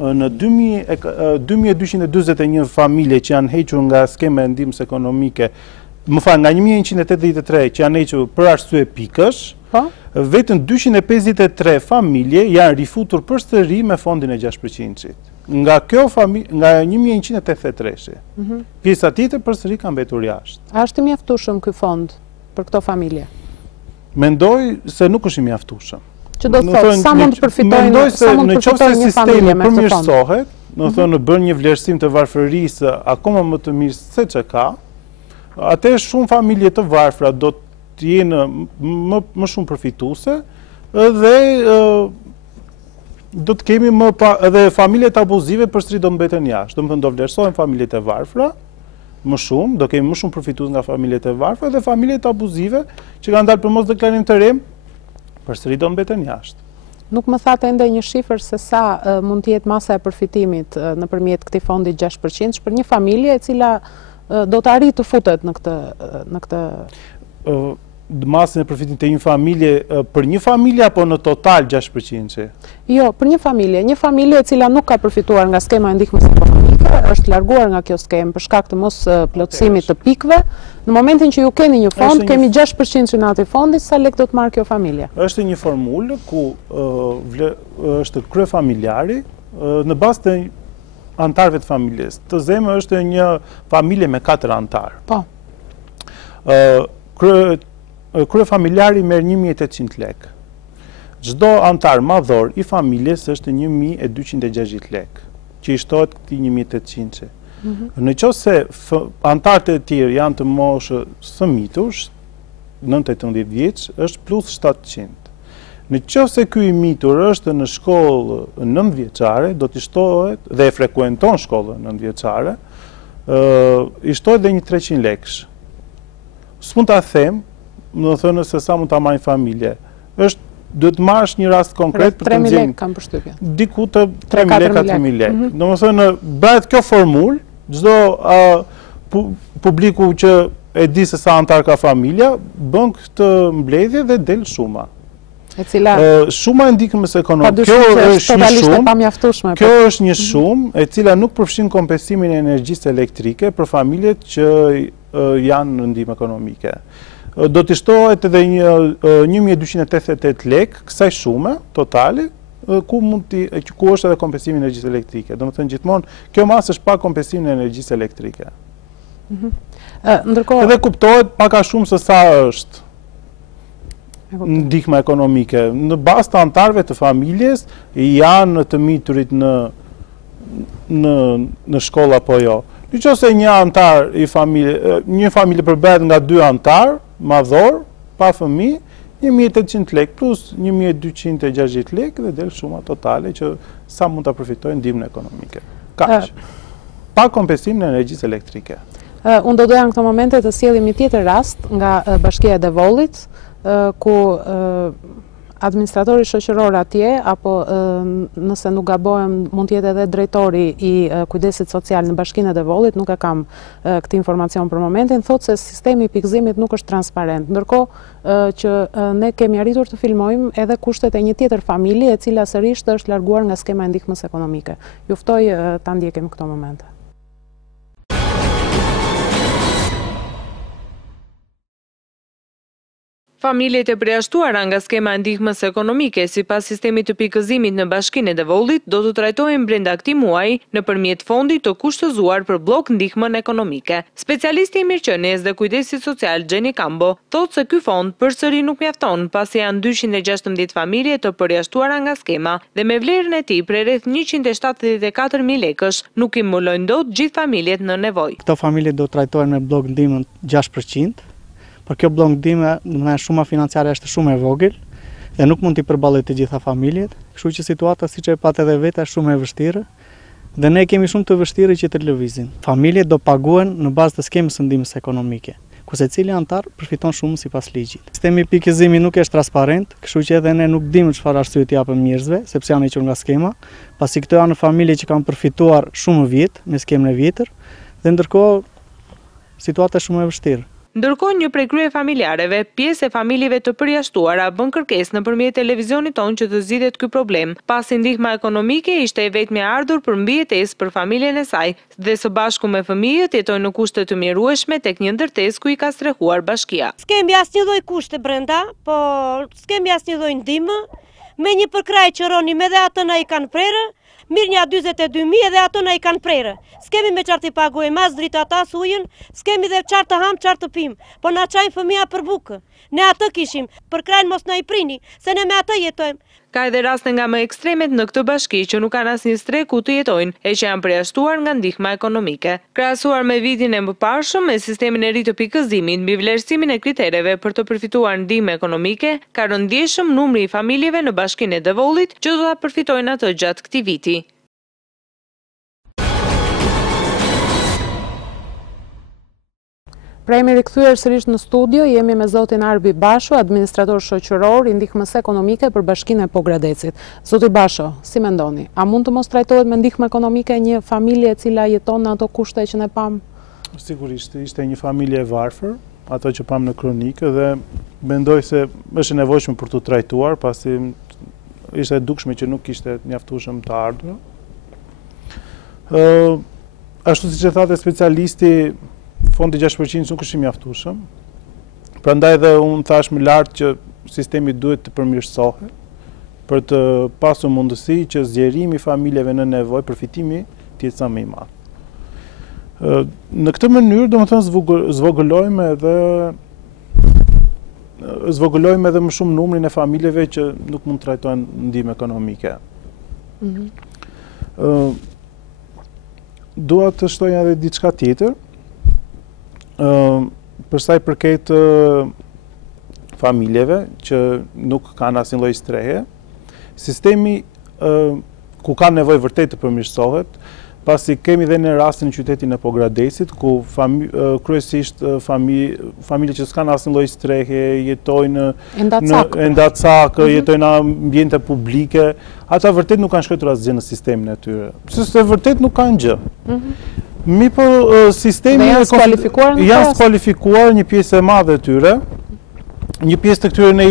në 2241 familje që janë hequr nga skema e ndihmës ekonomike, nga 1183 që janë hequr për arsye pikësh, vetëm 253 familje janë rifutur përsëri me fondin e 6%-it. Nga 1183. Pjesa tjetër përsëri ka mbetur jashtë. A është i mjaftueshëm ky fond për këto familje? Mendoj se nuk është i mjaftueshëm. Që do të thotë sa mund të përfitojnë një familje me këtë fond? Nëse sistemi përmirësohet, do të thonë bën një vlerësim të varfërisë akoma më të mirë se që ka, atëherë shumë familje të varfra do të jenë më shumë përfituese dhe do të kemi edhe familjet abuzive përsëri do mbeten jashtë. Do të thonë do vlerësohen familjet e varfra më shumë, do kemi më shumë përfitues nga familjet e varfra dhe familjet abuzive që kanë dalë për mos deklarim të rem, përsëri do mbeten jashtë. Nuk më thatë ende një shifër se sa mund të jetë masa e përfitimit nëpërmjet këtij fondi 6% për një familje e cila do të arrijë të futet në këtë masën e përfitimit të një familje për një familje apo në total 6%? Jo, për një familje e cila nuk ka përfituar nga skema e ndihmës ekonomike, është larguar nga kjo skemë për shkak të mos plotësimit të pikëve. Në momentin që ju keni një fond, kemi 6% që në atë fondi, sa lek do të marrë kjo familje? Është një formulë ku është kryefamiljari në bazë të antarëve të familjes. Të zemë është një familje me 4 antarë. Po. Kryefamiljari merr 1.800 lek. Çdo antar madhor i familjes është 1.260 lek, që i shtohet këtij 1.800. Në qoftë se antarët e tjerë janë të moshë sëmitur, 9-18 vjeç, është plus 700. Në qoftë se ky i mitur është në shkollë 9 vjeçare, do t'i shtohet dhe e frekuenton shkollën 9 vjeçare, i shtohet dhe një 300 lekësh. S'mund ta them, do të thënë se sa mund ta marrë familje. Do të marrësh një rast konkret për të nxjerrë 3.000 lekë kam përshtypjen. Diku të 3.000-4.000 lekë. Domethënë bëhet kjo formulë, çdo publiku që e di se sa antar ka familja, bën këtë mbledhje dhe del shuma. E cila shuma e ndihmës ekonomike. Kjo është një shumë e cila nuk përfshin kompensimin e energjisë elektrike për familjet që janë në ndihmë ekonomike. Do të shtohet edhe 1.288 lek kësaj shume totale, ku është edhe kompensimi i energjisë elektrike. Domethënë gjithmonë kjo masë është pa kompensimin e energjisë elektrike. Ndërkohë edhe kuptohet pak a shumë se sa është ndihma ekonomike. Në bazë të antarëve të familjes janë të miturit në shkolla apo jo. Nëse një familje përbehet nga 2 antar madhor, pa fëmijë, 1.800 lek plus 1.260 lek dhe del shuma totale që sa mund të përfitojnë ndihmën ekonomike. Kaq. Pa kompensim në energjisë elektrike. Unë do doja në këto momente të sjellim një tjetër rast nga Bashkia e Devollit, ku administratori shoqëror atje, apo nëse nuk gabohem mund t'jetë edhe drejtori i kujdesit social në Bashkinë e Devollit, nuk e kam këtë informacion për momentin, thotë se sistemi i pikëzimit nuk është transparent. Ndërkohë që ne kemi arritur të filmojmë edhe kushtet e një tjetër familje e cila sërish është larguar nga skema e ndihmës ekonomike. Ju ftoj ta ndjekim këto momente. Familjet e përjashtuara nga skema e ndihmës ekonomike sipas sistemit të pikëzimit në Bashkinë e Devollit do të trajtohen brenda këtij muaji nëpërmjet fondit të kushtëzuar për blok ndihmën ekonomike. Specialisti i mirëqenies dhe kujdesit social Gjeni Kambo thotë se ky fond përsëri nuk mjafton pasi janë 216 familje të përjashtuara nga skema dhe me vlerën e tij prej rreth 174.000 lekësh nuk i mbulojnë dot gjithë familjet në nevojë. Këto familje do trajtohen me blok ndihmën 6%. Por kjo blok ndihme, shuma financiare është shumë e vogël dhe nuk mund t'i përballojë të gjitha familjet, kështu që situata siç e pat edhe vetë është shumë e vështirë dhe ne kemi shumë të vështirë që të lëvizin. Familjet do paguhen në bazë të skemës së ndihmës ekonomike, ku secili antar përfiton shumë sipas ligjit. Sistemi i pikëzimit nuk është transparent, kështu që edhe ne nuk dimë çfarë arsye t'i japim njerëzve, sepse janë hequr nga skema, pasi këto janë familje që kanë përfituar shumë vjet me skemën e vjetër dhe ndërkohë situata është shumë e vështirë. Ndërkohë, një prej krye familjareve, pjesë e familjeve të përjashtuara bën kërkesë nëpërmjet televizionit tonë që të zgjidhet ky problem, pasi ndihma ekonomike ishte e vetmja ardhur për mbijetesë për familjen e saj dhe së bashku me fëmijët jetojnë në kushte të mjerueshme tek një ndërtesë ku i ka strehuar bashkia. S'kemi asnjë lloj kushte brenda, po s'kemi asnjë lloj ndihmë, me një përkraj që ronim edhe atë na i kanë prerë. Mirë një 42.000 edhe ato na i kanë prerë. S'kemi me qartë i pagojmë as drita tas ujën, s'kemi dhe qartë të ham, qartë të pim, po na çajnë fëmija për bukë. Ne atë kishim, për krajnë mos na i prini, se ne me atë jetojmë. Ka edhe raste nga më ekstremet në këtë bashki që nuk kanë asnjë streh ku të jetojnë e që janë përjashtuar nga ndihma ekonomike. Krahasuar me vitin e mëparshëm me sistemin e ri të pikëzimit mbi vlerësimin e kritereve për të përfituar ndihmë ekonomike, ka rënë ndjeshëm numri i familjeve në Bashkinë e Devollit që do ta përfitojnë atë gjatë këtij viti. Pra jemi rikthyer sërish në studio, jemi me zotin Arbi Basho, administrator shoqëror i ndihmës ekonomike për Bashkinë e Pogradecit. Zoti Basho, si mendoni, a mund të mos trajtohet me ndihmë ekonomike një familje e cila jeton në ato kushte që ne pam? Sigurisht, ishte një familje e varfër, ato që pam në kronikë dhe mendoj se është e nevojshme për të trajtuar, pasi ishte e dukshme që nuk ishte mjaftueshëm të ardhur. Ashtu siç e thatë specialisti, fondi 6% nuk është i mjaftueshëm. Prandaj dhe unë thash më lart që sistemi duhet të përmirësohet për të pasur mundësi që zgjerimi i familjeve në nevojë, përfitimi të jetë sa më i madh. Në këtë mënyrë, domethënë zvogëlojmë edhe më shumë numrin e familjeve që nuk mund të trajtojnë ndihmë ekonomike. Dua të shtoj edhe diçka tjetër. Për sa i përket familjeve që nuk kanë asnjë lloj strehe, sistemi ku ka nevojë vërtet të përmirësohet, pasi kemi dhe në rastin në qytetin e Pogradesit, ku kryesisht familje që s'kanë asnjë lloj strehe, jetojnë në endacak, jetojnë në ambiente publike, ata vërtet nuk kanë shkruar asgjë në sistemin e tyre. Sepse vërtet nuk kanë gjë. Mi po sistemi janë skualifikuar një pjesë e madhe e tyre. Një pjesë të këtyre ne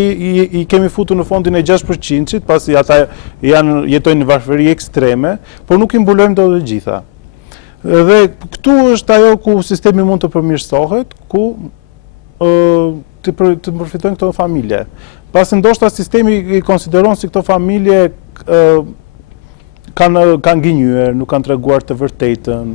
i kemi futur në fondin e 6%, pasi ata jetojnë në varfëri ekstreme, por nuk i mbulojmë dot të gjitha. Dhe këtu është ajo ku sistemi mund të përmirësohet, ku të përfitojnë këto familje. Pasi ndoshta sistemi i konsideron si këto familje kanë gënjur, nuk kanë treguar të vërtetën.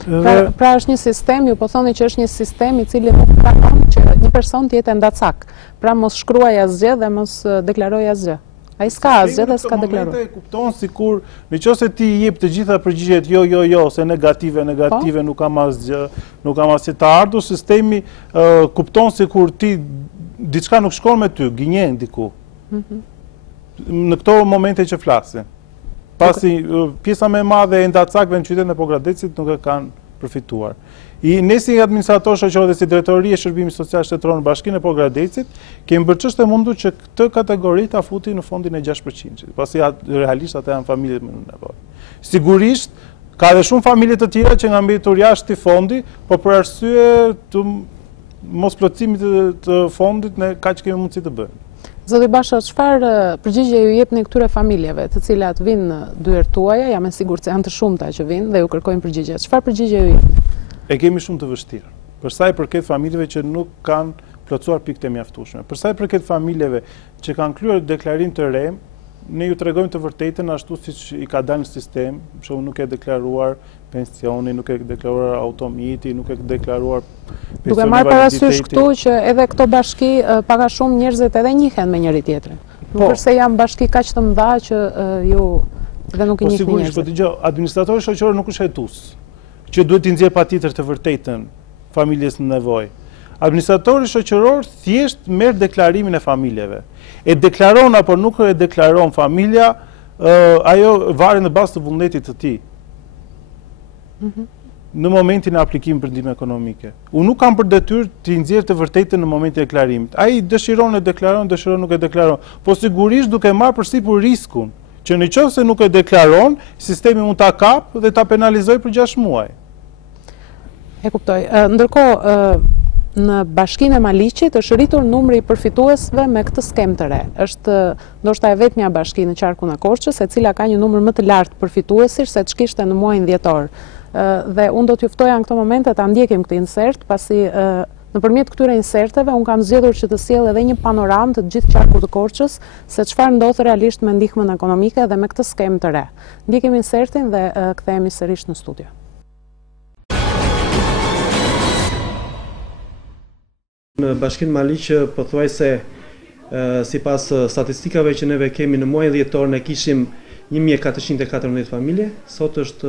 Pra është një sistem, ju po thoni që është një sistem i cili nuk pranon që një person të jetë endacak. Pra mos shkruaj asgjë dhe mos deklaroj asgjë. Ai s'ka asgjë dhe s'ka deklaruar. Sistemi në këtë moment e kupton sikur nëse ti i jep të gjitha përgjigjet jo, se negative, nuk kam asgjë, nuk kam asgjë të ardhur, sistemi kupton sikur ti diçka nuk shkon me ty, gënjen diku. Në këto momente që flasim. Pasi pjesa më e madhe e endacakëve në qytetin e Pogradecit nuk e kanë përfituar. Ne si administrator shoqëror dhe si drejtori e shërbimit social shtetëror në Bashkinë e Pogradecit, kemi bërë çështë mundur që këtë kategori ta futi në fondin e 6%, pasi realisht ata janë familjet më në nevojë. Sigurisht, ka dhe shumë familje të tjera që nga mbetur jashtë i fondi, por për arsye të mos plotësimit të fondit ne kaq kemi mundësi të bëjmë. Zoti Basho, çfarë përgjigje ju jepni këtyre familjeve të cilat vinë në dyert tuaja, jam e sigurt se janë të shumta që vinë dhe ju kërkojnë përgjigje. Çfarë përgjigje ju jepni? E kemi shumë të vështirë. Për sa i përket familjeve që nuk kanë plotësuar pikët e mjaftueshme. Për sa i përket familjeve që kanë kryer deklarim të re, ne ju tregojmë të vërtetën ashtu siç i ka dalë në sistem, për shembull nuk e deklaruar pensioni, nuk e deklaruar automjeti, nuk e deklaruar pensioni. Duke marrë parasysh këtu që edhe këto bashki pak a shumë njerëzit edhe njihen me njëri tjetrin. Nuk përse janë bashki kaq të mëdha që ju edhe nuk i njihni njerëzit. Po sigurisht, po dëgjoj, administratori shoqëror nuk është hetues, që duhet t'i nxjerrë patjetër të vërtetën familjes në nevojë. Administratori shoqëror thjesht merr deklarimin e familjeve. E deklaron apo nuk e deklaron familja, ajo varet në bazë të vullnetit të tij. Në momentin e aplikimit për ndihmë ekonomike. Unë nuk kam për detyrë të nxjerr të vërtetën në momentin e deklarimit. Ai dëshiron e deklaron, dëshiron nuk e deklaron. Po sigurisht duke marrë përsipër riskun që nëse nuk e deklaron, sistemi mund ta kap dhe ta penalizoj për 6 muaj. E kuptoj. Ndërkohë, në Bashkinë e Maliqit është rritur numri i përfituesve me këtë skem të re. Është ndoshta e vetmja bashki në qarkun e Korçës e cila ka një numër më të lartë përfituesish se ç'kishte në muajin dhjetor. Dhe unë do t'ju ftoja në këto momente ta ndjekim këtë insert, pasi nëpërmjet këtyre inserteve unë kam zgjedhur që të sjell edhe një panoramë të gjithë qarkut të Korçës se çfarë ndodh realisht me ndihmën ekonomike dhe me këtë skem të re. Ndjekim insertin dhe kthehemi sërish në studio. Në Bashkinë Maliq pothuajse sipas statistikave që neve kemi në muajin dhjetor ne kishim 1414 familje, sot është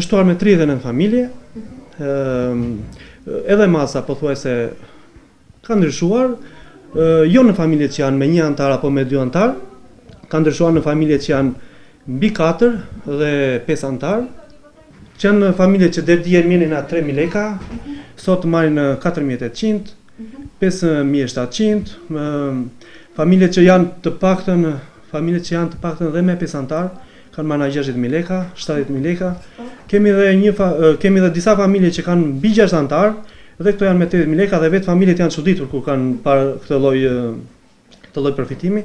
shtuar me 39 familje. Edhe masa pothuajse ka ndryshuar, jo në familjet që janë me 1 antar apo me 2 antar, ka ndryshuar në familjet që janë mbi 4 dhe 5 antar, që janë familje që deri dje merrnin 3000 lekë, sot marrin 4800, 5700, familjet që janë të paktën dhe me 5 antar kanë marrë 60000 lekë, 70000 lekë. Kemi edhe disa familje që kanë mbi 6 antar dhe këto janë me 80000 lekë dhe vetë familjet janë çuditur kur kanë parë këtë lloj përfitimi.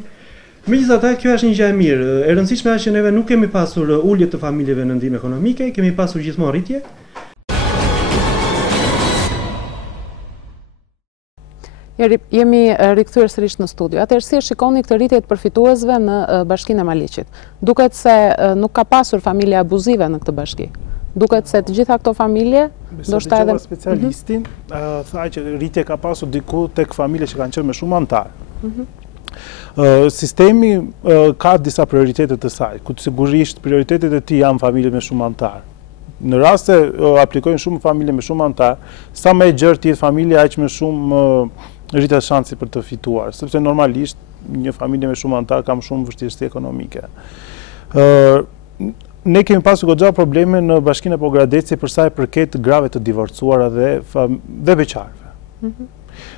Megjithatë, kjo është një gjë e mirë. E rëndësishme është që neve nuk kemi pasur ulje të familjeve në ndihmë ekonomike, kemi pasur gjithmonë rritje. Jemi rikthyer sërish në studio. Atëherë si e shikoni këtë rritje të përfituesve në Bashkinë e Maliqit? Duket se nuk ka pasur familje abuzive në këtë bashki. Duket se të gjitha këto familje, ndoshta edhe specialistin tha që rritje ka pasur diku tek familje që kanë qenë me shumë antar. Sistemi ka disa prioritete të saj, ku sigurisht prioritetet e tij janë familje me shumë antar. Në rast se aplikojnë shumë familje me shumë antar, sa më e gjerë të jetë familja, aq më shumë rritet shansi për të fituar, sepse normalisht një familje me shumë antar ka më shumë vështirësi ekonomike. Ne kemi pasur goxha probleme në Bashkinë e Pogradecit për sa i përket grave të divorcuara dhe beqarëve.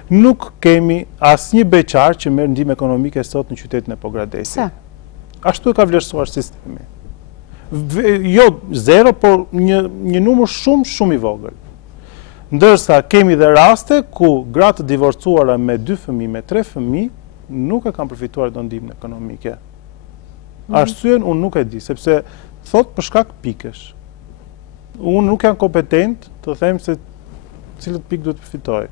Nuk kemi asnjë beqar që merr ndihmë ekonomike sot në qytetin e Pogradecit. Ashtu e ka vlerësuar sistemi. Jo zero, por një numër shumë i vogël. Ndërsa kemi dhe raste ku gratë të divorcuara me 2 fëmijë, me 3 fëmijë, nuk e kanë përfituar do ndihmën ekonomike. Arsyen unë nuk e di, sepse thot për shkak pikësh. Unë nuk jam kompetent të them se cilët pikë duhet përfitoj.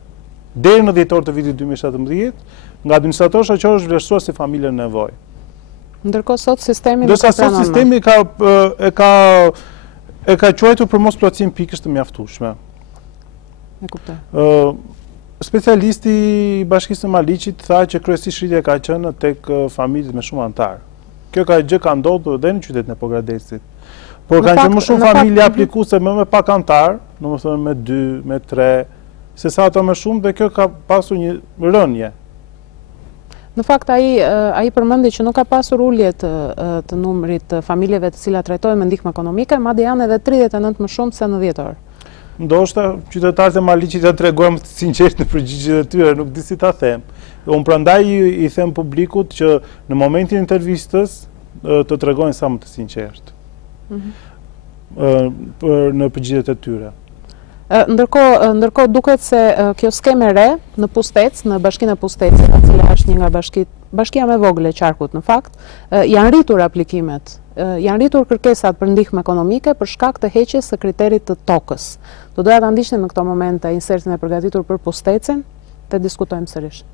Deri në dhjetor të vitit 2017, nga administratori shoqëror është vlerësuar si familje në nevojë. Ndërkohë sot sistemi nuk e pranon. Sot sistemi e ka quajtur për mos plotësim pikësh të mjaftueshme. E kuptoj. Specialisti i Bashkisë së Maliqit tha që kryesisht rritja ka qenë tek familjet me shumë antar. Kjo gjë ka ndodhur edhe në qytetin e Pogradecit. Por kanë qenë më shumë familje aplikuese me pak antar, domethënë me 2, me 3, se sa ato më shumë dhe kjo ka pasur një rënje. Në fakt, ai përmendi që nuk ka pasur ulje të numrit të familjeve të cilat trajtohen me ndihmë ekonomike, madje janë edhe 39 më shumë se në 10 orë. Ndoshta qytetarët e Malicit ta tregojmë sinqerisht në përgjigjet e tyre, nuk di si ta them. Unë prandaj i them publikut që në momentin e intervistës të tregojnë sa më të sinqert. Në përgjigjet e tyre. Ndërkohë duket se kjo skemë e re në Pustec, në bashkinë e Pustecit, e cila është një nga bashkia më e vogël e qarkut në fakt, janë rritur aplikimet, janë rritur kërkesat për ndihmë ekonomike për shkak të heqjes së kriterit të tokës. Do doja ta ndiqnim në këto momente insertin e përgatitur për Pustecin, të diskutojmë sërish.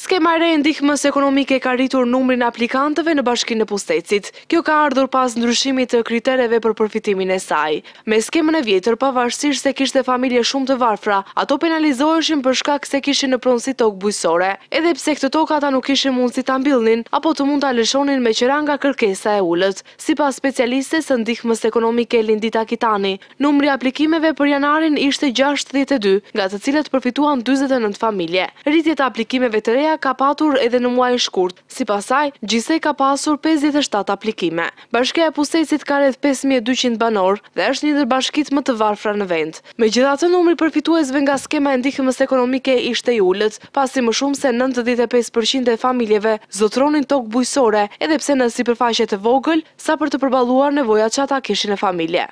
Skema e re e ndihmës ekonomike ka rritur numrin e aplikantëve në bashkinë e Pustecit. Kjo ka ardhur pas ndryshimit të kritereve për përfitimin e saj. Me skemën e vjetër, pavarësisht se kishte familje shumë të varfra, ato penalizoheshin për shkak se kishin në pronësi tokë bujqësore, edhe pse këtë tokë ata nuk kishin mundësi ta mbyllnin apo të mund ta lëshonin me qira nga kërkesa e ulët. Sipas specialistes së ndihmës ekonomike Lindita Kitani, numri i aplikimeve për janarin ishte 62, nga të cilët përfituan 49 familje. Rritjet e aplikimeve të reja ka patur edhe në muaj shkurt, sipas saj, gjithsej ka pasur 57 aplikime. Bashkia e Pustecit ka rreth 5200 banor dhe është një ndër bashkitë më të varfra në vend. Megjithatë, numri përfituesve nga skema e ndihmës ekonomike ishte i ulët, pasi më shumë se 95% e familjeve zotronin tokë bujqësore, edhe pse në sipërfaqe të vogël, sa për të përballuar nevojat që ata kishin në familje.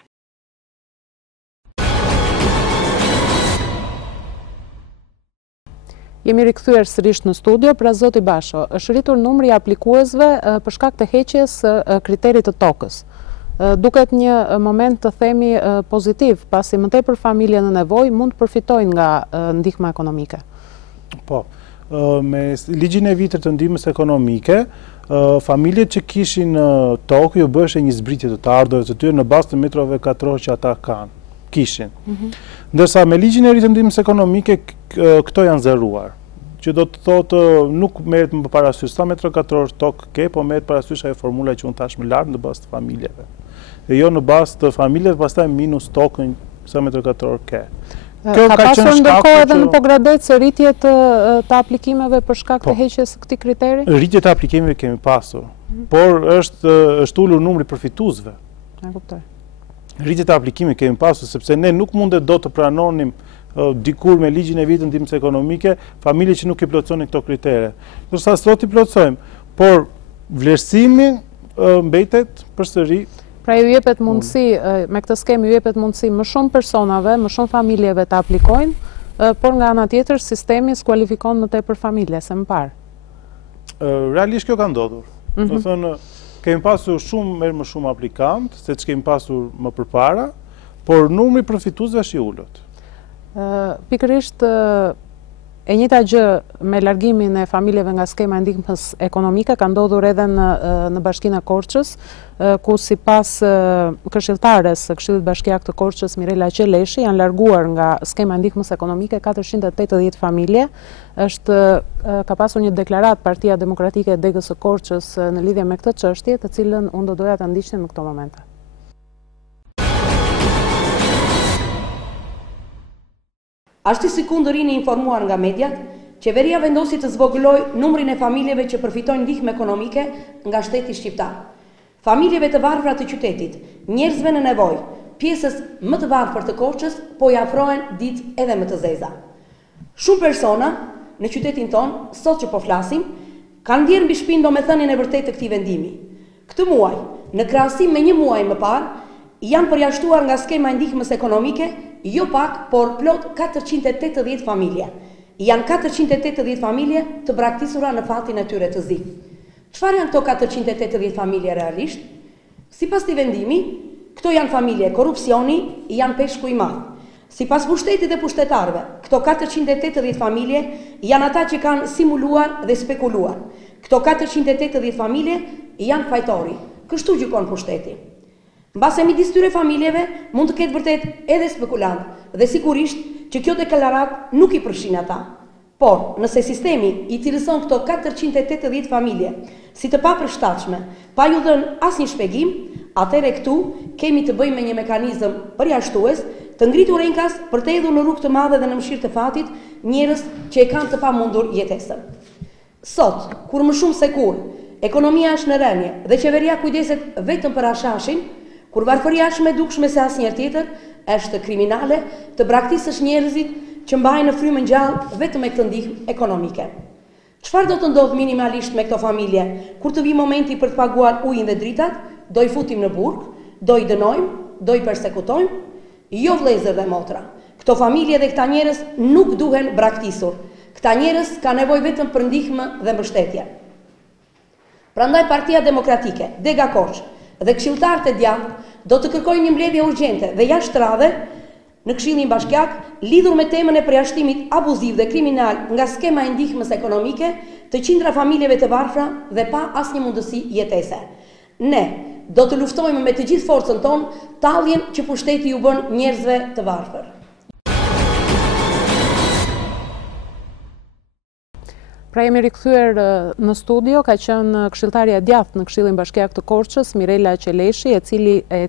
Jemi rikthyer sërish në studio, pra zoti Basho, është rritur numri i aplikuesve për shkak të heqjes së kriterit të tokës. Duket një moment të themi pozitiv, pasi më tepër familje në nevojë mund të përfitojnë nga ndihma ekonomike. Po, me ligjin e vitër të ndihmës ekonomike, familjet që kishin tokë ju bëshe një zbritje të ardhurave të tyre në bazë të metrove katror që ata kishin. Ndërsa me ligjin e ri të ndihmës ekonomike këto janë zëruar, që do të thotë nuk merret më parasysh sa metra katror tokë ke, po merret parasysh ajo formula që unë thash më lart në bazë të familjeve. Dhe jo në bazë të familjeve, pastaj minus tokën sa metra katror ke. Ka pasur ndërkohë edhe në Pogradec rritje të aplikimeve për shkak të heqjes së këtij kriteri? Rritje të aplikimeve kemi pasur, por është ulur numri përfituesve. E kuptoj. Rritje të aplikimeve kemi pasur, sepse ne nuk mundet do të pranonim dikur me ligjin e vitit të ndihmës ekonomike familje që nuk i plotësonin këto kritere. Ndërsa sot i plotësojmë, por vlerësimi mbetet përsëri. Pra ju jepet mundësi, me këtë skemë ju jepet mundësi më shumë personave, më shumë familjeve të aplikojnë, por nga ana tjetër sistemi skualifikon më tepër familje se më parë. Realisht kjo ka ndodhur. Do thënë, kemi pasur më shumë aplikant, se që kemi pasur më përpara, por numri përfituesve është i ulët. Pikërisht e njëjta gjë me largimin e familjeve nga skema e ndihmës ekonomike ka ndodhur edhe në Bashkinë e Korçës, ku sipas këshilltares së Këshillit Bashkiak të Korçës Mirela Qeleshi janë larguar nga skema e ndihmës ekonomike 480 familje. Ka pasur një deklaratë Partia Demokratike e Degës së Korçës në lidhje me këtë çështje, të cilën unë do doja ta ndiqnim në këto momente. Ashtu si kundërini informuar nga mediat, qeveria vendosi të zvogëloj numrin e familjeve që përfitojnë ndihmë ekonomike nga shteti shqiptar. Familjeve të varfra të qytetit, njerëzve në nevojë, pjesës më të varfër të Korçës, po i afrohen ditë edhe më të zeza. Shumë persona në qytetin tonë, sot që po flasim, kanë ndjerë mbi shpinë domethënien e vërtetë të këtij vendimi. Këtë muaj, në krahasim me një muaj më parë, janë përjashtuar nga skema e ndihmës ekonomike, jo pak, por plot 480 familje. Janë 480 familje të braktisura në fatin e tyre të zi. Çfarë janë këto 480 familje realisht? Sipas këtij vendimi, këto janë familje korrupsioni, janë peshku i madh. Sipas pushtetit dhe pushtetarëve, këto 480 familje janë ata që kanë simuluar dhe spekuluar. Këto 480 familje janë fajtori. Kështu gjykon pushteti. Mbase midis tyre familjeve mund të ketë vërtet edhe spekulant dhe sigurisht që kjo deklaratë nuk i përfshin ata. Por, nëse sistemi i cilëson këto 480 familje si të papërshtatshme, pa ju dhënë asnjë shpjegim, atëherë këtu kemi të bëjmë me një mekanizëm përjashtues të ngritur enkas për të hedhur në rrugë të madhe dhe në mëshirë të fatit njerëz që e kanë të pamundur jetesën. Sot, kur më shumë se kur, ekonomia është në rënje dhe qeveria kujdeset vetëm për ashashin, kur varfëria është më e dukshme se asnjëherë tjetër, është kriminale të braktisësh njerëzit që mbajnë në frymën gjallë vetëm me këtë ndihmë ekonomike. Çfarë do të ndodhë minimalisht me këto familje kur të vi momenti për të paguar ujin dhe dritat? Do i futim në burg, do i dënojmë, do i persekutojmë? Jo vëllezër dhe motra. Këto familje dhe këta njerëz nuk duhen braktisur. Këta njerëz ka nevojë vetëm për ndihmë dhe mbështetje. Prandaj Partia Demokratike, Dega Koç dhe këshilltarët e djathtë do të kërkojnë një mbledhje urgjente dhe jashtëradhe në Këshillin Bashkiak lidhur me temën e përjashtimit abuziv dhe kriminal nga skema e ndihmës ekonomike të qindra familjeve të varfra dhe pa asnjë mundësi jetese. Ne do të luftojmë me të gjithë forcën tonë talljen që pushteti ju bën njerëzve të varfër. Pra jemi rikthyer në studio, ka qenë këshilltarja e djathtë në Këshillin Bashkiak të Korçës, Mirela Qeleshi, e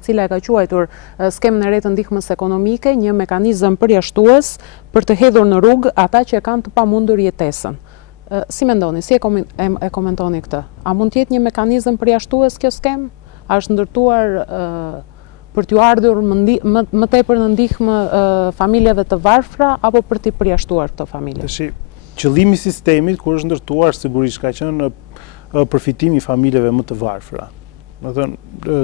cila e ka quajtur skemën e re të ndihmës ekonomike një mekanizëm përjashtues për të hedhur në rrugë ata që kanë të pamundur jetesën. Si mendoni, si e komentoni këtë? A mund të jetë një mekanizëm përjashtues kjo skemë? A është ndërtuar për t'ju ardhur më tepër në ndihmë familjeve të varfra apo për t'i përjashtuar këto familje? Qëllimi i sistemit kur është ndërtuar sigurisht ka qenë përfitimi i familjeve më të varfra. Do të thënë,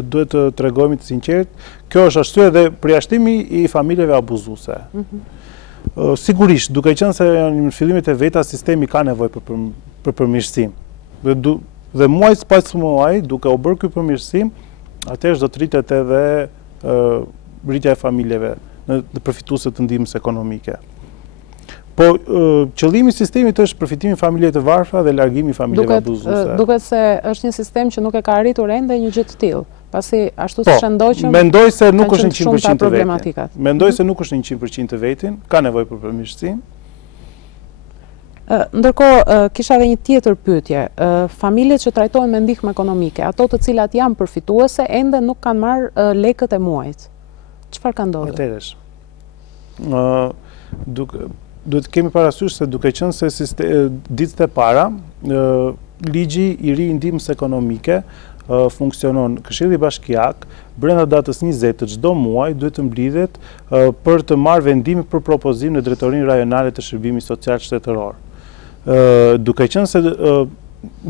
duhet të tregojmë të sinqert, kjo është ashtu edhe përjashtimi i familjeve abuzuese. Sigurisht, duke qenë se janë në fillimet e veta, sistemi ka nevojë për përmirësim. Dhe muaj pas muaj, duke u bërë ky përmirësim, atëherë do të rritet edhe rritja e familjeve në përfituese të ndihmës ekonomike. Po qëllimi i sistemit është përfitimi i familjeve të varfra dhe largimi i familjeve abuzuese. Duket se është një sistem që nuk e ka arritur ende një gjë të tillë. Pasi ashtu siç e ndoqëm. Mendoj se nuk është 100% të vetin. Mendoj se nuk është 100% të vetin, ka nevojë për përmirësim. Ndërkohë, kisha edhe një tjetër pyetje. Familjet që trajtohen me ndihmë ekonomike, ato të cilat janë përfituese, ende nuk kanë marrë lekët e muajit. Çfarë ka ndodhur? Duhet kemi parasysh se duke qenë se ditët e para, ligji i ri i ndihmës ekonomike funksionon. Këshilli Bashkiak, brenda datës 20 të çdo muaj, duhet të mblidhet për të marrë vendime për propozim në Drejtorinë Rajonale të Shërbimit Social Shtetëror. Duke qenë se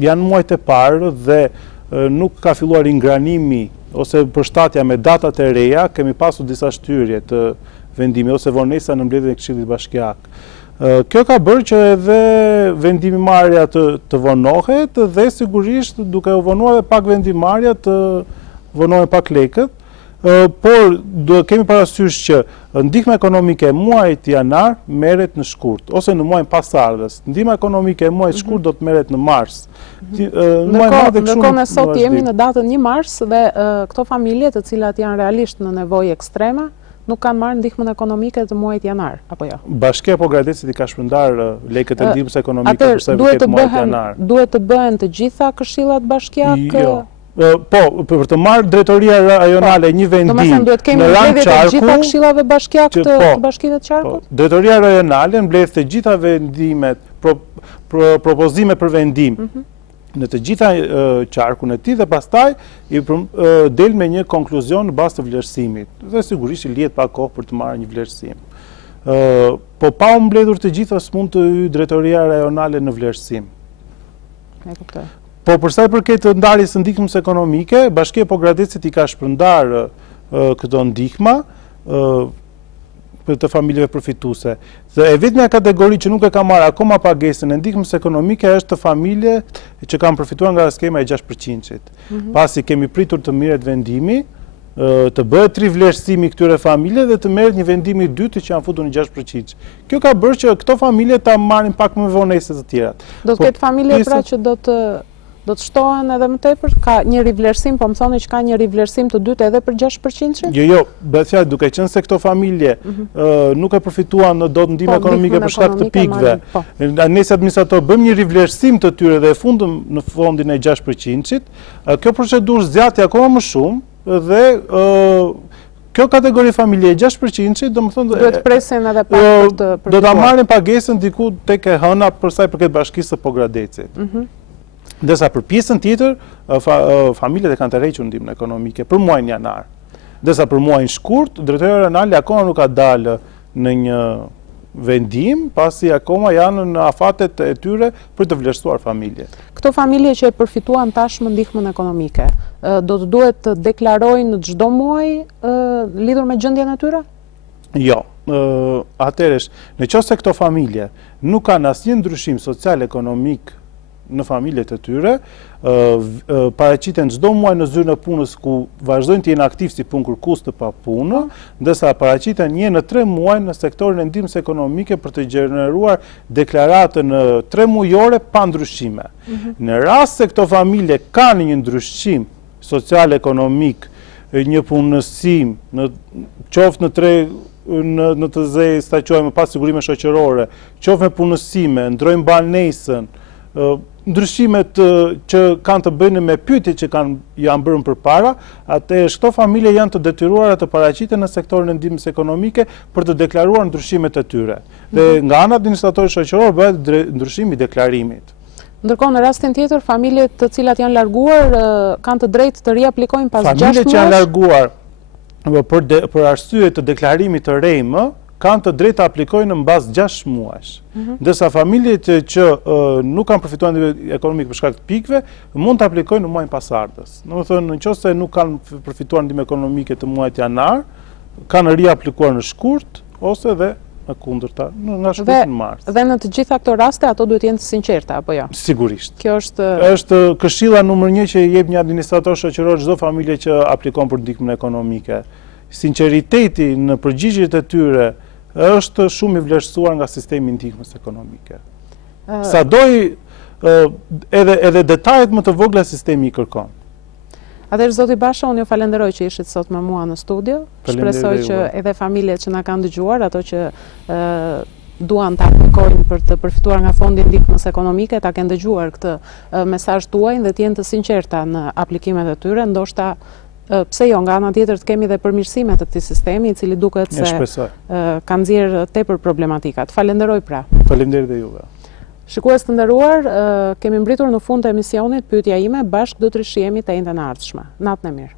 janë muajt e parë dhe nuk ka filluar ingranimi ose përshtatja me datat e reja, kemi pasur disa shtyrje të vendimi ose vonesa në mbledhjen e Këshillit Bashkiak. Kjo ka bërë që edhe vendimarrja të vonohet dhe sigurisht duke u vonuar edhe pak vendimarrja të vonohen pak lekët, por kemi parasysh që ndihma ekonomike muajit janar merret në shkurt ose në muajin pasardhës. Ndihma ekonomike muajit shkurt do të merret në mars. Ndërkohë ne sot jemi në datën 1 mars dhe këto familje të cilat janë realisht në nevojë ekstreme nuk kanë marrë ndihmën ekonomike të muajit janar, apo jo? Bashkia po Gradesit i ka shpërndar lekët e ndihmës ekonomike për sa vitet muajit janar. Duhet të bëhen të gjitha këshillat bashkiak? Jo. Po, për të marrë Drejtoria Rajonale një vendim në rang qarku, të gjitha këshillave bashkiak të bashkive të qarkut? Drejtoria Rajonale mbledh të gjitha vendimet, propozime për vendim në të gjitha qarkun e tij dhe pastaj i del me një konkluzion në bazë të vlerësimit. Dhe sigurisht i lihet pak kohë për të marrë një vlerësim. Po pa u mbledhur të gjitha s'mund të hyjë Drejtoria Rajonale në vlerësim. E kuptoj. Po për sa i përket të ndarjes së ndihmës ekonomike, Bashkia e Pogradecit i ka shpërndar këto ndihma për të familjeve përfituese. Dhe e vetmja kategori që nuk e ka marrë akoma pagesën e ndihmës ekonomike është të familje që kanë përfituar nga skema e 6%-it. Pasi kemi pritur të merret vendimi, të bëhet rivlerësimi këtyre familje dhe të merret një vendim i dytë që janë futur në 6%. Kjo ka bërë që këto familje ta marrin pak më vonese të tjerat. Do të ketë familje pra që do të shtohen edhe më tepër? Ka një rivlerësim, po më thoni që ka një rivlerësim të dytë edhe për 6%? Jo, bëhet fjalë duke qenë se këto familje nuk e përfituan dot ndihmë ekonomike për shkak të pikëve. Ne si administrator bëjmë një rivlerësim të tyre dhe e fundëm në fondin e 6%-it. Kjo procedurë zgjati akoma më shumë dhe Kjo kategori familje 6%, do më thonë... Duhet presin edhe pak për të përfituar. Do ta marrin pagesën diku tek e hëna për sa i përket bashkisë së Pogradecit. Ndërsa për pjesën tjetër, familjet e kanë të rrequr ndihmën ekonomike për muajin janar. Ndërsa për muajin shkurt, drejtori rajonal akoma nuk ka dalë në një vendim, pasi akoma janë në afatet e tyre për të vlerësuar familjet. Këto familje që e përfituan tashmë ndihmën ekonomike, do të duhet të deklarojnë çdo muaj lidhur me gjendjen e tyre? Jo, atëherë, nëse këto familje nuk kanë asnjë ndryshim social-ekonomik në familjet e tyre, paraqiten çdo muaj në zyrën e punës ku vazhdojnë të jenë aktiv si punëkërkues të pa punë, ndërsa paraqiten një në 3 muaj në sektorin e ndihmës ekonomike për të gjeneruar deklaratën 3 mujore pa ndryshime. Në rast se këto familje kanë një ndryshim social-ekonomik, një punësim, qoftë në të zej staqojmë pas sigurime shoqërore, qoftë me punësime, ndrojnë banesën, ndryshimet që kanë të bëjnë me pyetjet që janë bërë përpara, atëherë këto familje janë të detyruara të paraqiten në sektorin e ndihmës ekonomike për të deklaruar ndryshimet e tyre. Dhe nga ana administratorit shoqëror bëhet ndryshimi i deklarimit. Ndërkohë në rastin tjetër, familjet të cilat janë larguar kanë të drejtë të riaplikojnë pas 6 muajsh. Familjet që janë larguar për arsye të deklarimit të rejmë, kanë të drejtë të aplikojnë në bazë 6 muajsh. Ndërsa familjet që nuk kanë përfituar ndihmën ekonomike për shkak të pikëve, mund të aplikojnë në muajin pasardhës. Domethënë, nëse nuk kanë përfituar ndihmë ekonomike të muajit janar, kanë riaplikuar në shkurt ose dhe në kundërta, nga shkurt në mars. Dhe në të gjitha këto raste ato duhet jenë të sinqerta apo jo? Sigurisht. Kjo është këshilla numër 1 që jep një administrator shoqëror çdo familje që aplikon për ndihmën ekonomike. Sinqeriteti në përgjigjet e tyre është shumë i vlerësuar nga sistemi i ndihmës ekonomike. Sadoj edhe detajet më të vogla sistemi i kërkon. Atëherë zoti Basho, unë ju falenderoj që ishit sot me mua në studio. Shpresoj që edhe familjet që na kanë dëgjuar, ato që duan të aplikojnë për të përfituar nga fondi i ndihmës ekonomike, ta kenë dëgjuar këtë mesazh tuaj dhe të jenë të sinqerta në aplikimet e tyre, ndoshta pse jo, nga ana tjetër të kemi dhe përmirësime të këtij sistemi, i cili duket se ka nxjerr tepër problematikat. Falenderoj pra. Faleminderit dhe juve. Shikues të nderuar, kemi mbritur në fund të emisionit Pyetja ime, bashkë do të rishihemi të njëjtën e ardhshme. Natën e mirë.